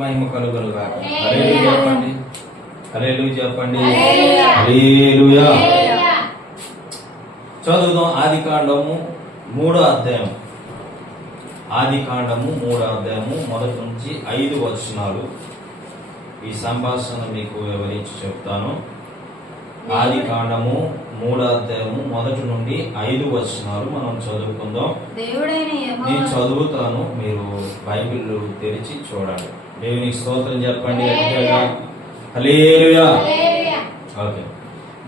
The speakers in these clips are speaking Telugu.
మహిమ కలుగునుగాక. హల్లెలూయా చెప్పండి. హల్లెలూయా చెప్పండి. హల్లెలూయా. చదువుదాం. ఆదికాండము 3వ అధ్యాయం. ఆదికాండము 3వ అధ్యాయము మొదటి నుంచి 5 వచనాలు. ఈ సంభాషణ మీకు వివరించి చెప్తాను. ఆదికాండము 3వ అధ్యాయము మొదటి నుండి 5 వచనాలు మనం చదువుకుందాం. నేను చదువుతాను, మీరు బైబిల్ తెరిచి చూడండి. దేవునికి స్తోత్రం చెప్పండి. హల్లెలూయా. ఓకే.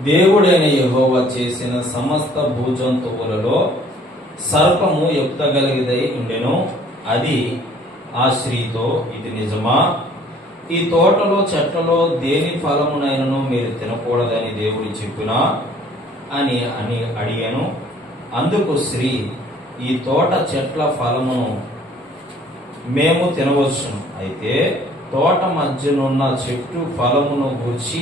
దేవుడైన యెహోవా చేసిన సమస్త భూజంతువులలో సర్పము ఎత్తగలిగిదై ఉండెను. అది ఆ స్త్రీతో, ఇది నిజమా? ఈ తోటలో చెట్లలో దేని ఫలమునైనను మీరు తినకూడదని దేవుడు చెప్పినా అని అడిగాను. అందుకు స్త్రీ, ఈ తోట చెట్ల ఫలమును మేము తినవచ్చును. అయితే తోట మధ్యనున్న చెట్టు ఫలమును గూర్చి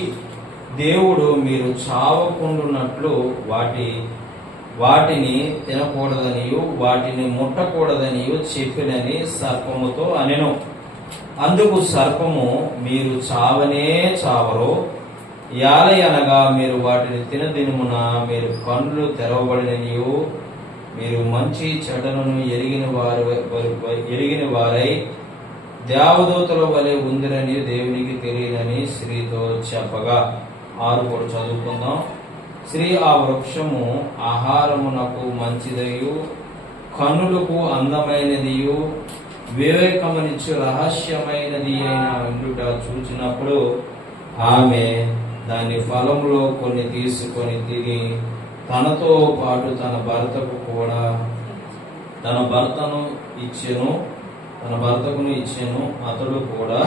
దేవుడు మీరు చావకుండునట్లు వాటిని తినకూడదనియు వాటిని ముట్టకూడదనియు చెప్పినని సర్పముతో అనెను. అందుకు సర్పము, మీరు చావనే చావరు. యాలయనగా మీరు వాటిని తినదినమున మీరు కన్నులు తెరవబడిననియు మీరు మంచి చెడ్డలను ఎరిగిన వారై దేవదూతల వలె ఉందిరని దేవునికి తెలియదని స్త్రీతో చెప్పగా. 6 కూడా చదువుకుందాం. స్త్రీ, ఆ వృక్షము ఆహారమునకు మంచిదయు కన్నులకు అందమైనదియు వివేకమునిచ్చు రహస్యమైనది అయిన ఉండుట చూచినప్పుడు ఆమె దాని ఫలములో కొన్ని తీసుకొని తిని తనతో పాటు తన భర్తకును ఇచ్చెను. అతడు కూడా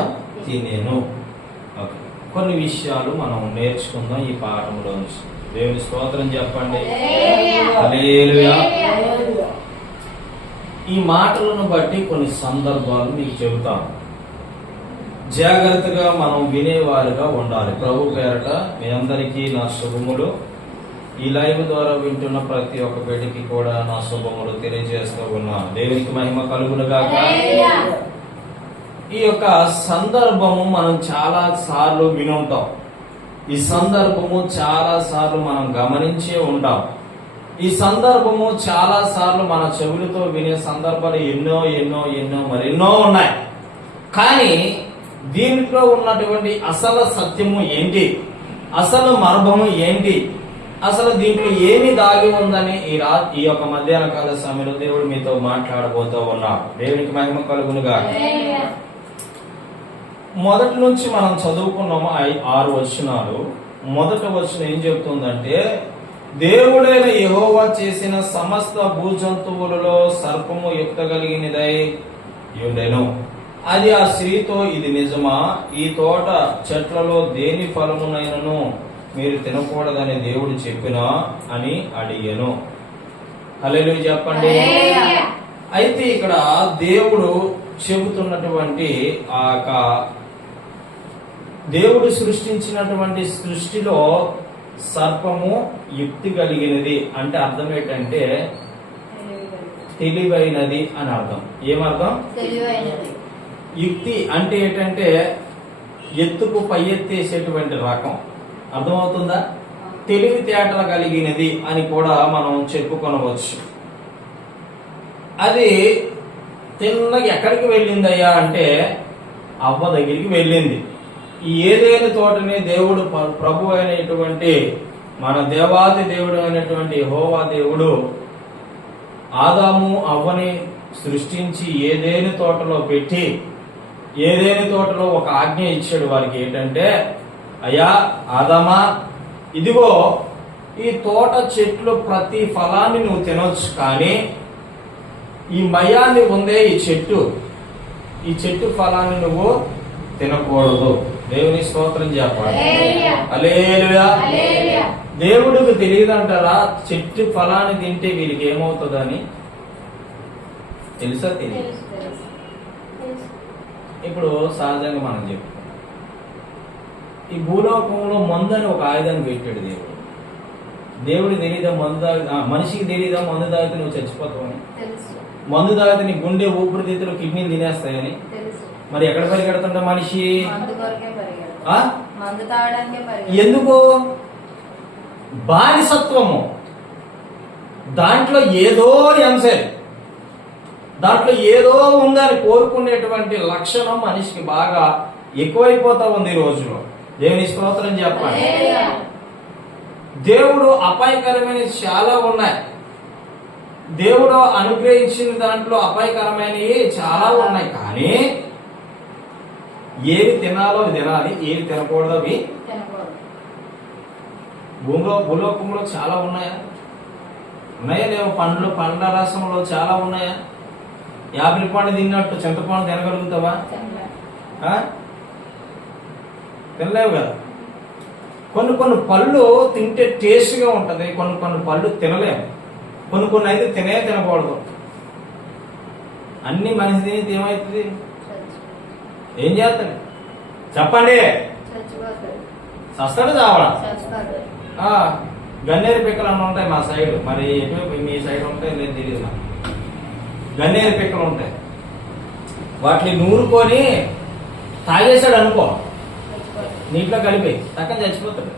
తినేను. కొన్ని విషయాలు మనం నేర్చుకుందాం ఈ పాఠంలో నుంచి. దేవుని స్తోత్రం చెప్పండి. హల్లెలూయా. ఈ మాటలను బట్టి కొన్ని సందర్భాలు మీకు చెబుతాను. జాగ్రత్తగా మనం వినేవారుగా ఉండాలి. ప్రభు పేరట మీ అందరికీ నా శుభములు. ఈ లైవ్ ద్వారా వింటున్న ప్రతి ఒక్క బిడ్డకి కూడా నా శుభములు తెలియజేస్తూ ఉన్నాను. దేవునికి మహిమ కలుగునుగాక. ఈ యొక్క సందర్భము మనం చాలా సార్లు వినుంటాం. ఈ సందర్భము చాలా సార్లు మనం గమనించే ఉంటాం. ఈ సందర్భము చాలా సార్లు మన చెవులతో వినే సందర్భాలు ఎన్నో మరెన్నో ఉన్నాయి. కానీ దీంట్లో ఉన్నటువంటి అసలు సత్యము ఏంటి, అసలు మర్మము ఏంటి, అసలు దీంట్లో ఏమి దాగి ఉందని ఈ యొక్క మధ్యాహ్న కాల సమయంలో దేవుడు మీతో మాట్లాడబోతూ ఉన్నాడు. దేవునికి మహిమ కలుగునుగా. మొదటి నుంచి మనం చదువుకున్నాము 6 వచనాలు. మొదటి వచనం ఏం చెప్తుందంటే, దేవుడైన యెహోవా చేసిన సమస్త భూజంతువులలో సర్పము ఎత్తగలిగినదై ఉండెను. అది ఆ స్త్రీతో, ఇది నిజమా? ఈ తోట చెట్లలో దేని ఫలమునైనను మీరు తినకూడదని దేవుడు చెప్పినా అని అడిగాను. హల్లెలూయా చెప్పండి. అయితే ఇక్కడ దేవుడు చెబుతున్నటువంటి దేవుడు సృష్టించినటువంటి సృష్టిలో సర్పము యుక్తి కలిగినది అంటే అర్థం ఏంటంటే తెలివైనది అని అర్థం. ఏమర్థం? యుక్తి అంటే ఏంటంటే ఎత్తుకు పై ఎత్తేసేటువంటి రకం. అర్థమవుతుందా? తెలివితేటలు కలిగినది అని కూడా మనం చెప్పుకొనవచ్చు. అది తిన్నగా ఎక్కడికి వెళ్ళిందయ్యా అంటే అవ్వ దగ్గరికి వెళ్ళింది. ఈ ఏదైనా తోటని దేవుడు ప్రభు అయినటువంటి మన దేవాది దేవుడు అయినటువంటి యెహోవా దేవుడు ఆదాము అవ్వని సృష్టించి ఏదైనా తోటలో పెట్టి ఏదైనా తోటలో ఒక ఆజ్ఞ ఇచ్చాడు వారికి. ఏంటంటే, అయ్యా ఆదామా, ఇదిగో ఈ తోట చెట్లు ప్రతి ఫలాన్ని నువ్వు తినొచ్చు, కానీ ఈ మయాన్ని ఉందే ఈ చెట్టు ఫలాన్ని నువ్వు తినకూడదు. దేవుని స్తోత్రం చెప్పాలి. హల్లెలూయా. దేవుడికి తెలియదంటారా చెట్టు ఫలాన్ని తింటే వీరికి ఏమవుతుందని? తెలుసా? తెలియదు. ఇప్పుడు సహజంగా మనం చెప్పుకుంటాం, ఈ భూలోకంలో మందు అని ఒక ఆయుధాన్ని పెట్టాడు దేవుడు. దేవుడికి తెలియదా మనిషికి తెలియదా మందు తాగితే నువ్వు చచ్చిపోతావని? మందు తాగితే నీ గుండె ఊపిరితిత్తులు కిడ్నీలు తినేస్తాయని మరి ఎక్కడ పరిగెడుతుంటా మనిషి? మందు కొరకే పరిగెడతాడు. మందు తాగడానికే పరిగెడతాడు. ఎందుకు? బానిసత్వము. దాంట్లో ఏదో ఎంసే, దాంట్లో ఏదో ఉందని కోరుకునేటువంటి లక్షణం మనిషికి బాగా ఎక్కువైపోతా ఉంది ఈ రోజులో. దేవుని స్తోత్రం చెప్పండి. దేవుడు అపాయకరమైన చాలా ఉన్నాయి. దేవుడు అనుగ్రహించిన దాంట్లో అపాయకరమైనవి చాలా ఉన్నాయి. కానీ ఏవి తినాలో అవి తినాలి, ఏవి తినకూడదు అవి భూలోకంలో చాలా ఉన్నాయా? ఉన్నాయా లేవు? పండ్ల రసంలో చాలా ఉన్నాయా? యాపిల్ పండు తిన్నట్టు చింతపండు తినగలుగుతావా? తినలేవు కదా. కొన్ని పళ్ళు తింటే టేస్ట్గా ఉంటుంది, కొన్ని పళ్ళు తినలేము, కొన్ని అయితే తినకూడదు. అన్ని మనిషి తిని ఏమవుతుంది? ఏం చేస్తాడు చెప్పండి? చస్తాడు చావడా? గన్నేరు పిక్కలు అన్నీ ఉంటాయి మా సైడ్, మరి ఎటు మీ సైడ్ ఉంటాయి లేదు తెలియదు నాకు. గన్నేరు పిక్కలు ఉంటాయి, వాటిని నూరుకొని తాగేశాడు అనుకో, నీటిలో కలిపి తక్కువ చచ్చిపోతాడు.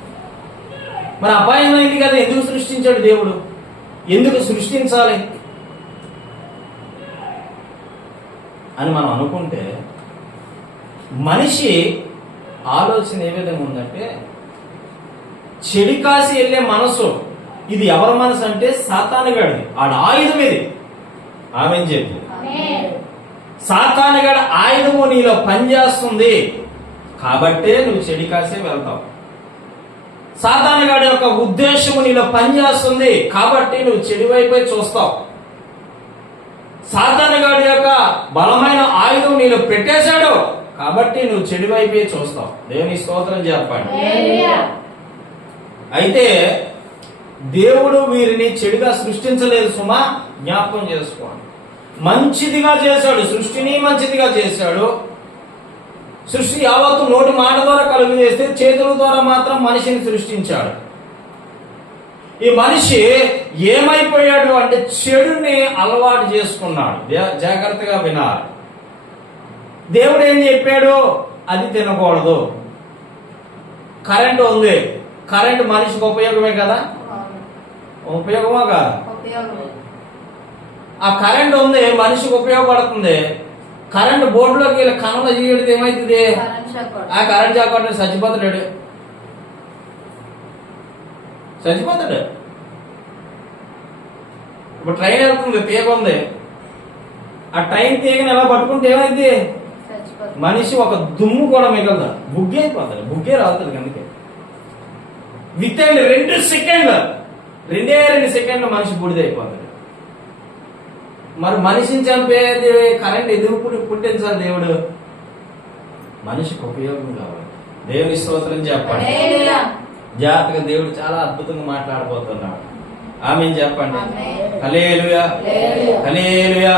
మరి అపాయమైంది కదా, ఎందుకు సృష్టించాడు దేవుడు? ఎందుకు సృష్టించాలి అని మనం అనుకుంటే, మనిషి ఆలోచన ఏ విధంగా ఉందంటే, చెడి కాసి వెళ్ళే మనసు ఇది ఎవరి మనసు అంటే సాతానుగాడిది. ఆడ ఆయుధం ఇది. ఆమె చెప్పు. సాతానుగాడి ఆయుధము నీలో పనిచేస్తుంది కాబట్టే నువ్వు చెడి కాసే వెళ్తావు. సాతానుగాడి యొక్క ఉద్దేశము నీలో పనిచేస్తుంది కాబట్టి నువ్వు చెడు వైపే చూస్తావు. సాతానుగాడి యొక్క బలమైన ఆయుధం నీలో పెట్టేశాడు కాబట్టి నువ్వు చెడు వైపే చూస్తావు. దేవుని స్తోత్రం చెప్పండి. అయితే దేవుడు వీరిని చెడుగా సృష్టించలేదు సుమా, జ్ఞాపకం చేసుకోండి. మంచిదిగా చేశాడు, సృష్టిని మంచిదిగా చేశాడు. సృష్టి యావత్తు నోటి మాట ద్వారా కలుగు చేస్తే చేతుల ద్వారా మాత్రం మనిషిని సృష్టించాడు. ఈ మనిషి ఏమైపోయాడు అంటే చెడుని అలవాటు చేసుకున్నాడు. జాగ్రత్తగా వినాలి. దేవుడు ఏం చెప్పాడు? అది తినకూడదు. కరెంట్ ఉంది, కరెంట్ మనిషికి ఉపయోగమే కదా? ఉపయోగమా కాదు? ఆ కరెంట్ ఉంది, మనిషికి ఉపయోగపడుతుంది. కరెంట్ బోర్డులోకి వెళ్ళి కనుమ చేయడితే ఏమైతుంది? ఆ కరెంట్ షాక్ కొట్టి చచ్చిపోతాడు. ఇప్పుడు ట్రైన్ వెళ్తుంది, తీగ ఉంది, ఆ ట్రైన్ తీగని ఎలా పట్టుకుంటే ఏమైంది? మనిషి ఒక దుమ్ము కూడా మిగలదు, బుగ్గే అయిపోతాడు, బుగ్గే రావుతుంది. అందుకే విత్ అండ్ 2 సెకండ్లు మనిషి బుడిదైపోతాడు. మరి మనిషిని చంపేది కరెంట్ ఎందుకు పుట్టించాలి దేవుడు? మనిషికి ఉపయోగం కావాలి. దేవుని స్తోత్రం చెప్పండి. జాగ్రత్తగా దేవుడు చాలా అద్భుతంగా మాట్లాడబోతున్నాడు. ఆమేన్ చెప్పండి. హల్లెలూయా, హల్లెలూయా.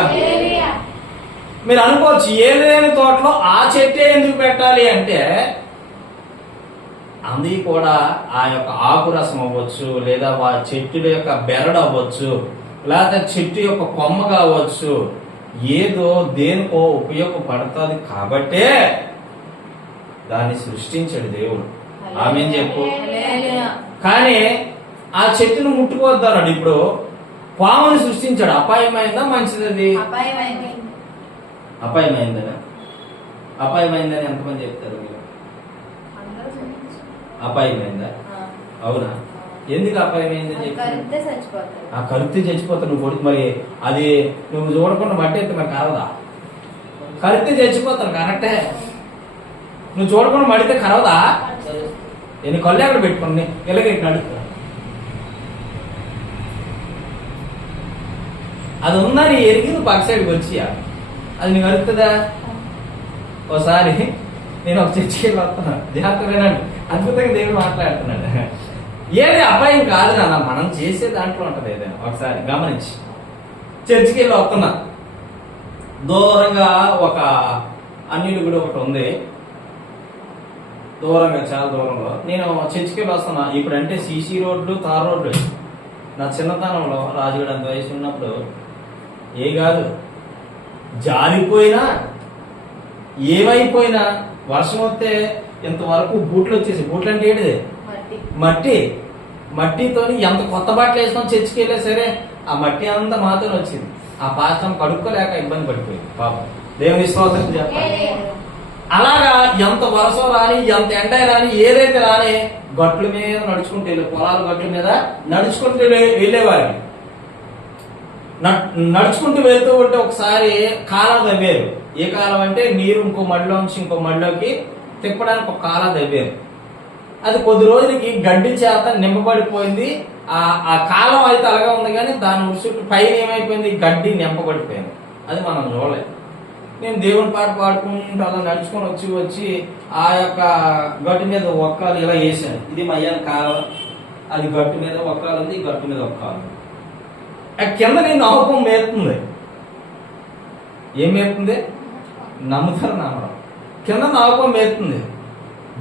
మీరు అనుకోవచ్చు, ఏదైనా తోటలో ఆ చెట్టే ఎందుకు పెట్టాలి అంటే, అది కూడా ఆ యొక్క ఆకు రసం అవ్వచ్చు, లేదా ఆ చెట్టు యొక్క బెరడు అవ్వచ్చు, లేకపోతే చెట్టు యొక్క కొమ్మ కావచ్చు, ఏదో దేనికో ఉపయోగపడుతుంది కాబట్టే దాన్ని సృష్టించాడు దేవుడు. ఆమేన్ చెప్పు. కానీ ఆ చెట్టును ముట్టుకోవద్దన్నాడు. ఇప్పుడు పాముని సృష్టించాడు. అపాయమైందా మంచిది? అపాయమైందా? అపాయమైందని ఎంతమంది చెప్తారు? అపాయమైందా? అవునా? ఎందుకు అపాయమైందని చెప్పి? ఆ కరితే చచ్చిపోతావు నువ్వు కొడుకు. మరి అది నువ్వు చూడకుండా బట్టి అయితే మరి కరవదా? కరితే చచ్చిపోతాను కరెక్టే. నువ్వు చూడకుండా మడితే కరవదా? నేను కళ్ళు ఎక్కడ పెట్టుకోండి, ఎలాగైతే అడుగుతా. అది ఉందని ఎరిగి నువ్వు పక్క సైడ్కి వచ్చి అది నీకు అడుగుతుందా? ఒకసారి నేను ఒక చర్చికి వస్తున్నాను, జాగ్రత్త వినండి, అద్భుతంగా దేవుడు మాట్లాడుతున్నాడు. ఏది అపాయం కాదు నాన్న, మనం చేసే దాంట్లో ఉంటది. ఏదైనా ఒకసారి గమనించి చర్చికి వెళ్ళి వస్తున్నా, దూరంగా ఒక అన్యుడు కూడా ఒకటి ఉంది, దూరంగా చాలా దూరంలో. నేను చర్చికి వెళ్ళి వస్తున్నా. ఇప్పుడంటే సీసీ రోడ్లు, తార్ రోడ్లు. నా చిన్నతనంలో రాజుగడ అంత వయసు ఉన్నప్పుడు ఏ కాదు, జారిపోయినా ఏమైపోయినా వర్షం వస్తే ఇంతవరకు బూట్లు వచ్చేసి, బూట్లు అంటే ఏంటిది? మట్టి. మట్టి. మట్టితో ఎంత కొత్త బట్టలు వేసుకొని చర్చికి వెళ్ళా సరే ఆ మట్టి అంతా మాత్రం వచ్చింది. ఆ పాస్తం కడుక్కోలేక ఇబ్బంది పడిపోయింది పాపం. దేవుని స్తోత్రం చెప్పాలి. అలాగా ఎంత వర్షం రాని, ఎంత ఎండ రాని, ఏదైతే రాని గట్ల మీద నడుచుకుంటూ వెళ్ళే, పొలాల గట్ల మీద నడుచుకుంటూ వెళ్ళేవారు. నడుచుకుంటూ వెళ్తూ ఉంటే ఒకసారి కాలం తవ్వారు. ఏ కాలం అంటే నీరు ఇంకో మడిలోంచి ఇంకో మడిలోకి తిప్పడానికి ఒక కాలం తవ్వారు. అది కొద్ది రోజులకి గడ్డి చేత నింపబడిపోయింది. ఆ కాలం అయితే అలాగే ఉంది, కానీ దాని చుట్టూ పైన ఏమైపోయింది? గడ్డి నింపబడిపోయింది. అది మనం చూడలేదు. నేను దేవుని పాట పాడుకుంటూ అలా నడుచుకొని వచ్చి ఆ యొక్క గట్టు మీద ఒక్కాలు ఇలా వేసాను. ఇది మయ్యాల కాలం, అది గట్టు మీద ఒక్కాలు ఉంది, ఈ గట్టు మీద ఒక్కాలు. ఆ కింద నేను నమ్మకం మేస్తుంది. ఏం మేస్తుంది? నమ్ముతారు నమ్మడం. కింద నమ్మకం మేస్తుంది.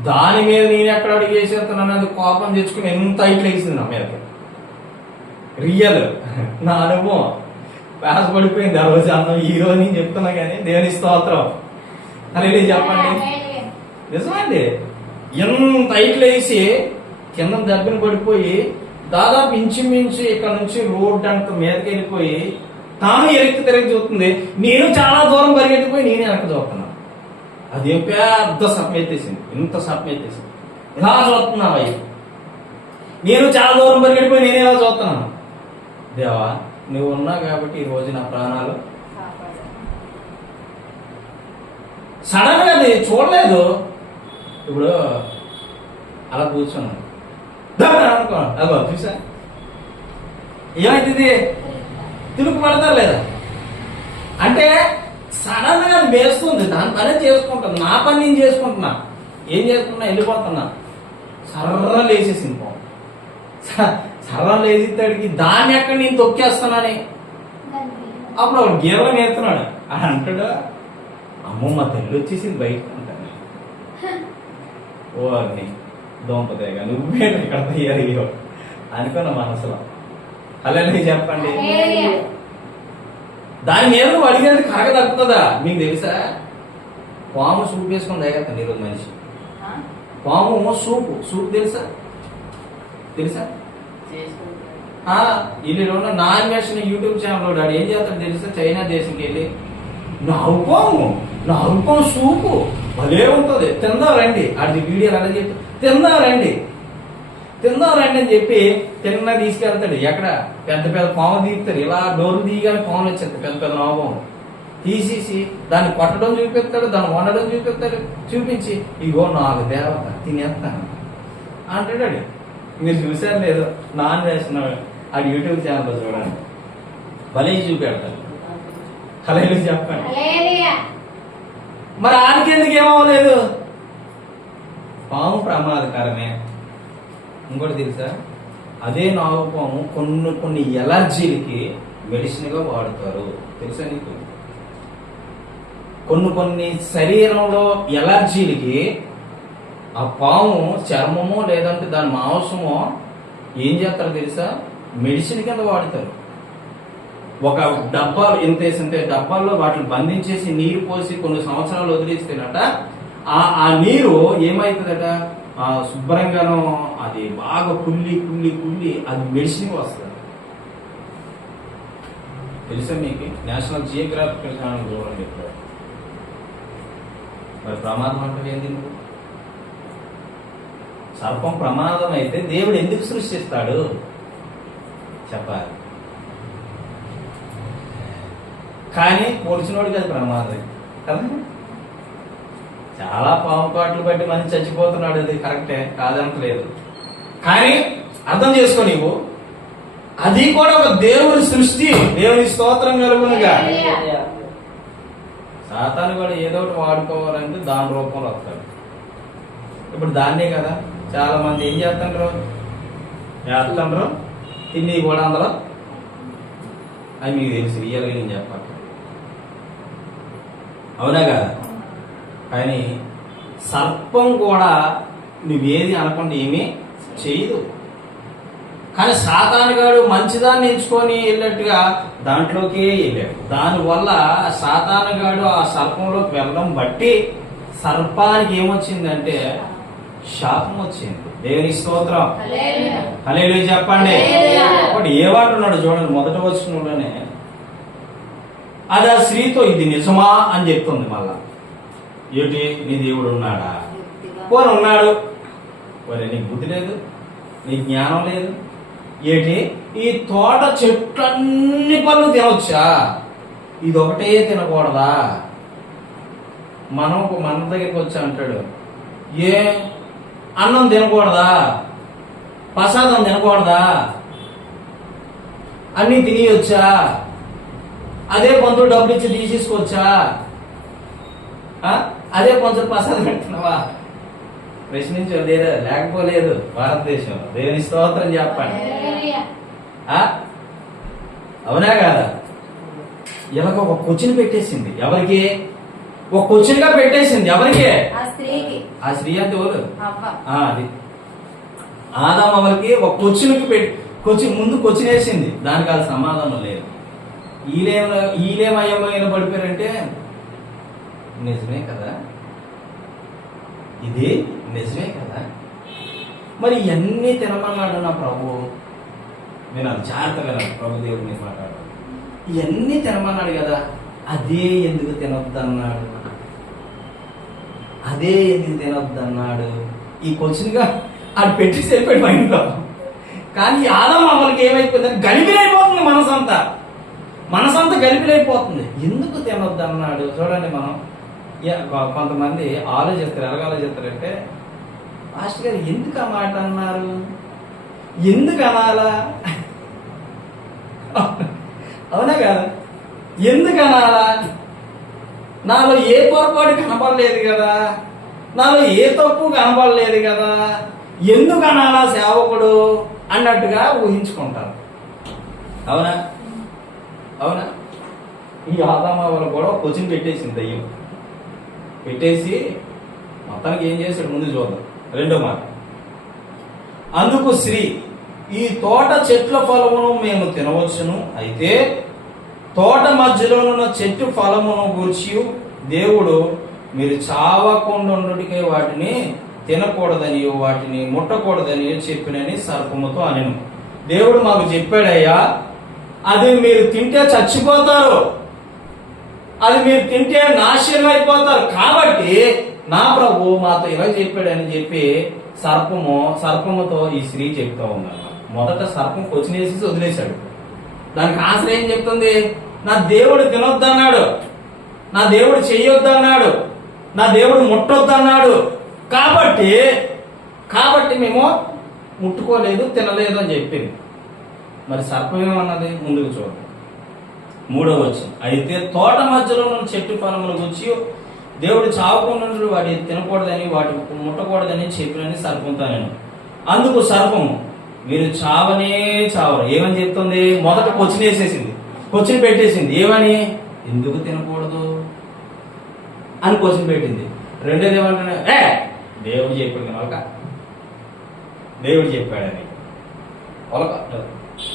దాని మీద నేను ఎక్కడ అడిగి వేసేస్తున్నాను అది కోపం తెచ్చుకుని ఎంత ఇట్లా వేసింది నా మీద. రియల్ నా అనుభవం వ్యాస పడిపోయింది ఆ రోజు. అన్నం ఈ రోజు నేను చెప్తున్నా కానీ దేవుని స్తోత్రం. అని చెప్పండి, నిజమండి. ఎంత ఇట్లా వేసి కింద దెబ్బన పడిపోయి దాదాపు ఇంచుమించు ఇక్కడ నుంచి రోడ్డు అంత మీదకి వెళ్ళిపోయి తాను ఎరికి తిరిగి చూస్తుంది. నేను చాలా దూరం పరిగెత్తిపోయి నేను వెనక చూస్తున్నాను. అది పెద్ద సప్న ఎత్తేసింది. ఇంత సప్న ఎత్తేసింది. ఇలా చూస్తున్నావు అయ్యి. నేను చాలా దూరం పరిగెత్తిపోయి నేను ఇలా చూస్తున్నాను. దేవా నువ్వు ఉన్నావు కాబట్టి ఈ రోజు నా ప్రాణాలు. సడన్ గా నేను చూడలేదు. ఇప్పుడు అలా కూర్చున్నాను అనుకో, అదో చూసా ఏమైతుంది? తిరుగు పడతారు లేదా అంటే సడన్ గా వేస్తుంది. దాని పని చేసుకుంటాను, నా పని నేను చేసుకుంటున్నా. ఏం చేసుకున్నా? వెళ్ళిపోతున్నా. సర్ర లేచేసింది పో. సర్ర లేచితాడికి దాన్ని ఎక్కడ నేను తొక్కేస్తున్నాని అప్పుడు ఒక గీరలో నేర్తున్నాడు. అని అంటాడు, అమ్మో మా తల్లి వచ్చేసింది బయటకు అంటాను. ఓ అగ్ని దోంపతేగా నువ్వే ఇక్కడ తయ్యారయ్యో అనుకున్న మనసులో. అలా చెప్పండి. దాని మీద నువ్వు అడిగేది కరగ తగ్గుతుందా? మీకు తెలుసా? పాము సూప్ వేసుకొని తాగేస్తాను ఈరోజు మనిషి. పాము సూప్ తెలుసా? వీళ్ళు ఉన్న నాన్ వేసిన యూట్యూబ్ ఛానల్ వాడు ఏం చేస్తాడు తెలుసా? చైనా దేశంకి వెళ్ళి నాగు పాము సూపు భలే ఉంటుంది, తిందా రండి. అది వీడియోలు అలా చెప్పి తిందా రండి అని చెప్పి తిన్న తీసుకెళ్తాడు. ఎక్కడ పెద్ద పెద్ద పాము తీస్తారు. ఇలా డోర్లు తీయగానే పాములు వచ్చేస్తాయి, పెద్ద పెద్ద నాగపాము. తీసేసి దాన్ని కొట్టడం చూపిస్తాడు, దాన్ని వండడం చూపిస్తాడు. చూపించి ఇగో నాకు దేవత తినేస్తాను అంటాడు. మీరు చూసారు లేదు? నాన్ వేసిన అది యూట్యూబ్ ఛానల్లో చూడండి, భలే చూపెడతాడు. అలా చెప్పండి. మరి ఆడికెందుకు ఏమవ్వలేదు? పాము ప్రమాదకరమే. ఇంకోటి తెలుసా? అదే నాగుపాము కొన్ని ఎలర్జీలకి మెడిసిన్ గా వాడతారు. తెలుసా నీకు? కొన్ని శరీరంలో ఎలర్జీలకి ఆ పాము చర్మమో లేదంటే దాని మాంసమో ఏం చేస్తారో తెలుసా? మెడిసిన్ కింద వాడతారు. ఒక డబ్బాలు ఇంతే డబ్బాల్లో వాటిని బంధించేసి నీరు పోసి కొన్ని సంవత్సరాలు వదిలేస్తేనట ఆ నీరు ఏమైతుందట? శుభ్రంగానో అది బాగా కుళ్ళి అది మెడిసిన్ వస్తుంది. తెలుసా మీకు? నేషనల్ జియోగ్రాఫికల్ ఛానల్ చూడండి. మరి ప్రమాదం అంటే ఏంది? నువ్వు సర్పం ప్రమాదం అయితే దేవుడు ఎందుకు సృష్టిస్తాడు చెప్పాలి. కానీ పోల్చినోడికి అది ప్రమాదం కదా. చాలా పాము కాట్లు బట్టి మనిషి చచ్చిపోతున్నాడు, అది కరెక్టే, కాదంటలేదు. కానీ అర్థం చేసుకో, నీవు అది కూడా ఒక దేవుని సృష్టి. దేవుని స్తోత్రం కలుగునుగా. సాతాను కూడా ఏదో ఒకటి వాడుకోవాలంటే దాని రూపంలో వస్తాడు. ఇప్పుడు దాన్నే కదా చాలా మంది ఏం చేస్తుండ్రు తిండి కూడా అందులో అని మీకు తెలుసు. రియల్గా నేను చెప్పాలి, అవునా కదా? కానీ సర్పం కూడా నువ్వేది అనకుండా ఏమీ చేయదు. కానీ సాతానుగాడు మంచిదాన్ని ఎంచుకొని వెళ్ళినట్టుగా దాంట్లోకే వెళ్ళాడు. దానివల్ల సాతానుగాడు ఆ సర్పంలోకి వెళ్ళడం బట్టి సర్పానికి ఏమొచ్చిందంటే శాపం వచ్చింది. దేవుని స్తోత్రం. హల్లెలూయా. హల్లెలూయా చెప్పండి. హల్లెలూయా. ఒకటి ఏమంటున్నాడు చూడండి, మొదటి వచనంలోనే అది ఆ స్త్రీతో ఇది నిజమా అని చెప్తుంది. మళ్ళా ఏంటి, నీ దేవుడు ఉన్నాడా? పోనీ ఉన్నాడు, పోనీ నీకు బుద్ధి లేదు, నీకు జ్ఞానం లేదు. ఏంటి, ఈ తోట చెట్లన్నీ పళ్ళు తినవచ్చా, ఇది ఒకటే తినకూడదా? మన దగ్గరికి వచ్చి అంటాడు, ఏ అన్నం తినకూడదా, ప్రసాదం తినకూడదా, అన్నీ తినియొచ్చా, అదే పంతులు డబ్బులు ఇచ్చి తీసేసుకోవచ్చా, అదే పంతులు ప్రసాదం పెడుతున్నావా? ప్రశ్నించు లేదా, లేకపోలేదు భారతదేశం. దేవుని స్తోత్రం చెప్పండి. అవునా కాదా? ఇలాగ ఒక క్వశ్చన్ పెట్టేసింది. ఎవరికి? ఒక క్వశ్చన్ గా పెట్టేసింది. ఎవరికి? ఆ స్త్రీకి. ఆ స్త్రీ అంటే ఎవరు? అవ్వ. అది ఆదామవలకి ఒక క్వశ్చన్ ముందు క్వశ్చన్ వేసింది. దానికి అది సమాధానం లేదు. ఈలేమయ్యమైన పడిపోయారంటే నిజమే కదా, ఇది నిజమే కదా, మరి ఇవన్నీ తినమన్నాడు నా ప్రభు. నేను అది జాగ్రత్తగా ప్రభు దేవుడు మీరు మాట్లాడు, ఇవన్నీ తినమన్నాడు కదా, అదే ఎందుకు తినొద్దన్నాడు, అదే ఎందుకు తినొద్దన్నాడు? ఈ క్వశ్చన్గా అది పెట్టి సరిపోయి మైండ్లో. కానీ ఆదం అమలకి ఏమైపోయిందని గలిబిలైపోతుంది. మనసంతా గలిబిలైపోతుంది. ఎందుకు తినొద్దన్నాడు? చూడండి, మనం కొంతమంది ఆలోచిస్తారు. ఎలాగ ఆలోచిస్తారంటే, మాస్టర్ గారు ఎందుకు ఆ మాట అన్నారు, ఎందుకు అనాలా? అవునా కదా? ఎందుకు అనాలా? నాలో ఏ పొరపాటు కనపడలేదు కదా, నాలో ఏ తప్పు కనపడలేదు కదా, ఎందుకు అనాలా సేవకుడు అన్నట్టుగా ఊహించుకుంటారు. అవునా? అవునా? ఈ ఆదామ వాళ్ళు కూడా క్వశ్చన్ పెట్టేసింది దయ్యం. పెట్టేసి మొత్తానికి ఏం చేశాడు ముందు చూద్దాం. రెండో మాట, అందుకు స్త్రీ, ఈ తోట చెట్ల ఫలమును మేము తినవచ్చును, అయితే తోట మధ్యలోనున్న చెట్టు ఫలమును గూర్చి దేవుడు మీరు చావకుండుటకై వాటిని తినకూడదని వాటిని ముట్టకూడదని చెప్పినని సర్పముతో అనెను. దేవుడు మాకు చెప్పాడయ్యా, అది మీరు తింటే చచ్చిపోతారు, అది మీరు తింటే నాశనం అయిపోతారు, కాబట్టి నా ప్రభు మాతో ఇలా చెప్పాడని చెప్పి సర్పముతో ఈ స్త్రీ చెప్తా ఉన్నాను. మొదట సర్పం క్వశ్చన్ వేసేసి వదిలేశాడు. దానికి ఆన్సర్ ఏం చెప్తుంది? నా దేవుడు తినొద్దన్నాడు, నా దేవుడు చెయ్యొద్దన్నాడు, నా దేవుడు ముట్టొద్దన్నాడు, కాబట్టి మేము ముట్టుకోలేదు, తినలేదు అని చెప్పింది. మరి సర్పం ఏమన్నది? ముందుకు చూడండి. 3వ వచనం, అయితే తోట మధ్యలో ఉన్న చెట్టు ఫలముల గురించి దేవుడు చావకుండా వాటి తినకూడదని వాటి ముట్టకూడదని చెప్పినని సర్పంతో నేను. అందుకు సర్పము, మీరు చావనే చావరు. ఏమని చెప్తుంది? మొదట క్వశ్చన్ వేసేసింది, క్వశ్చన్ పెట్టేసింది. ఏమని? ఎందుకు తినకూడదు అని క్వశ్చన్ పెట్టింది. రెండోది ఏమంటున్నా, దేవుడు చెప్పాడు కనుక, దేవుడు చెప్పాడని వాళ్ళక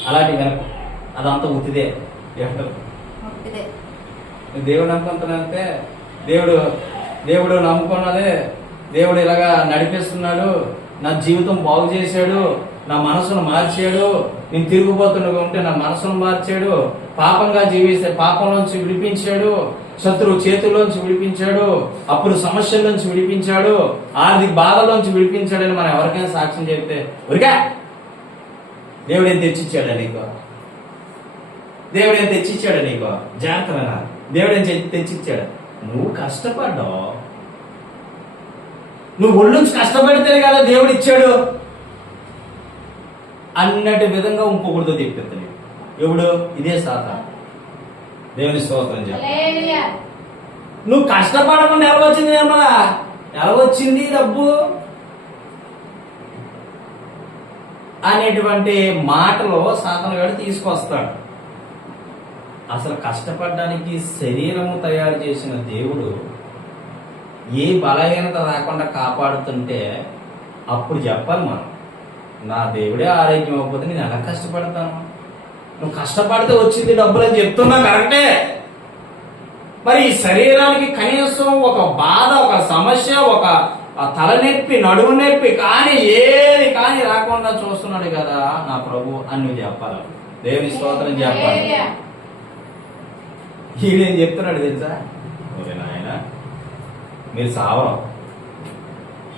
అలాంటి కనుక అదంతా ఉత్తిదే. దేవుడు నమ్ముకుంటున్నానంటే దేవుడు నమ్ముకున్నదే, దేవుడు ఇలాగా నడిపిస్తున్నాడు, నా జీవితం బాగు చేశాడు, నా మనసును మార్చాడు, నేను తిరిగిపోతుండగా ఉంటే నా మనసును మార్చాడు, పాపంగా జీవిస్తే పాపంలోంచి విడిపించాడు, శత్రువు చేతుల్లోంచి విడిపించాడు, అప్పుడు సమస్యల్లోంచి విడిపించాడు, ఆర్థిక బాధల్లోంచి విడిపించాడని మనం ఎవరికైనా సాక్ష్యం చెప్తే ఉరిగా దేవుడు ఏం తెచ్చిచ్చాడు నీకు, దేవుడు ఏం తెచ్చిచ్చాడు నీకు, జాగ్రత్తగా దేవుడు ఏం తెచ్చిచ్చాడు. నువ్వు కష్టపడ్డావు, నువ్వు ఒళ్ళుంచి కష్టపడితే కదా దేవుడు ఇచ్చాడు అన్నట్టు విధంగా ఇంకొకరితో తెప్పిస్తాడు. ఎవడు? ఇదే సాతాను. దేవుని స్తోత్రం చెప్పు. నువ్వు కష్టపడకుండా ఎలా వచ్చింది నిర్మల? ఎలా వచ్చింది డబ్బు అనేటువంటి మాటలో సాతాను గాడు తీసుకొస్తాడు. అసలు కష్టపడడానికి శరీరము తయారు చేసిన దేవుడు ఏ బలహీనత రాకుండా కాపాడుతుంటే అప్పుడు చెప్పాలి మనం. నా దేవుడే ఆరోగ్యం అవ్వకపోతే నేను ఎలా కష్టపడతాను? నువ్వు కష్టపడితే వచ్చింది డబ్బులు అని చెప్తున్నా కరెక్టే. మరి ఈ శరీరానికి కనీసం ఒక బాధ, ఒక సమస్య, ఒక తలనొప్పి, నడుము నొప్పి కానీ ఏది కానీ రాకుండా చూస్తున్నాడు కదా నా ప్రభు అని నువ్వు చెప్పాలి. దేవుని స్తోత్రం చెప్పాలి. ఈడేం చెప్తున్నాడు తెలుసా? ఓకే నాయన మీరు సావరం,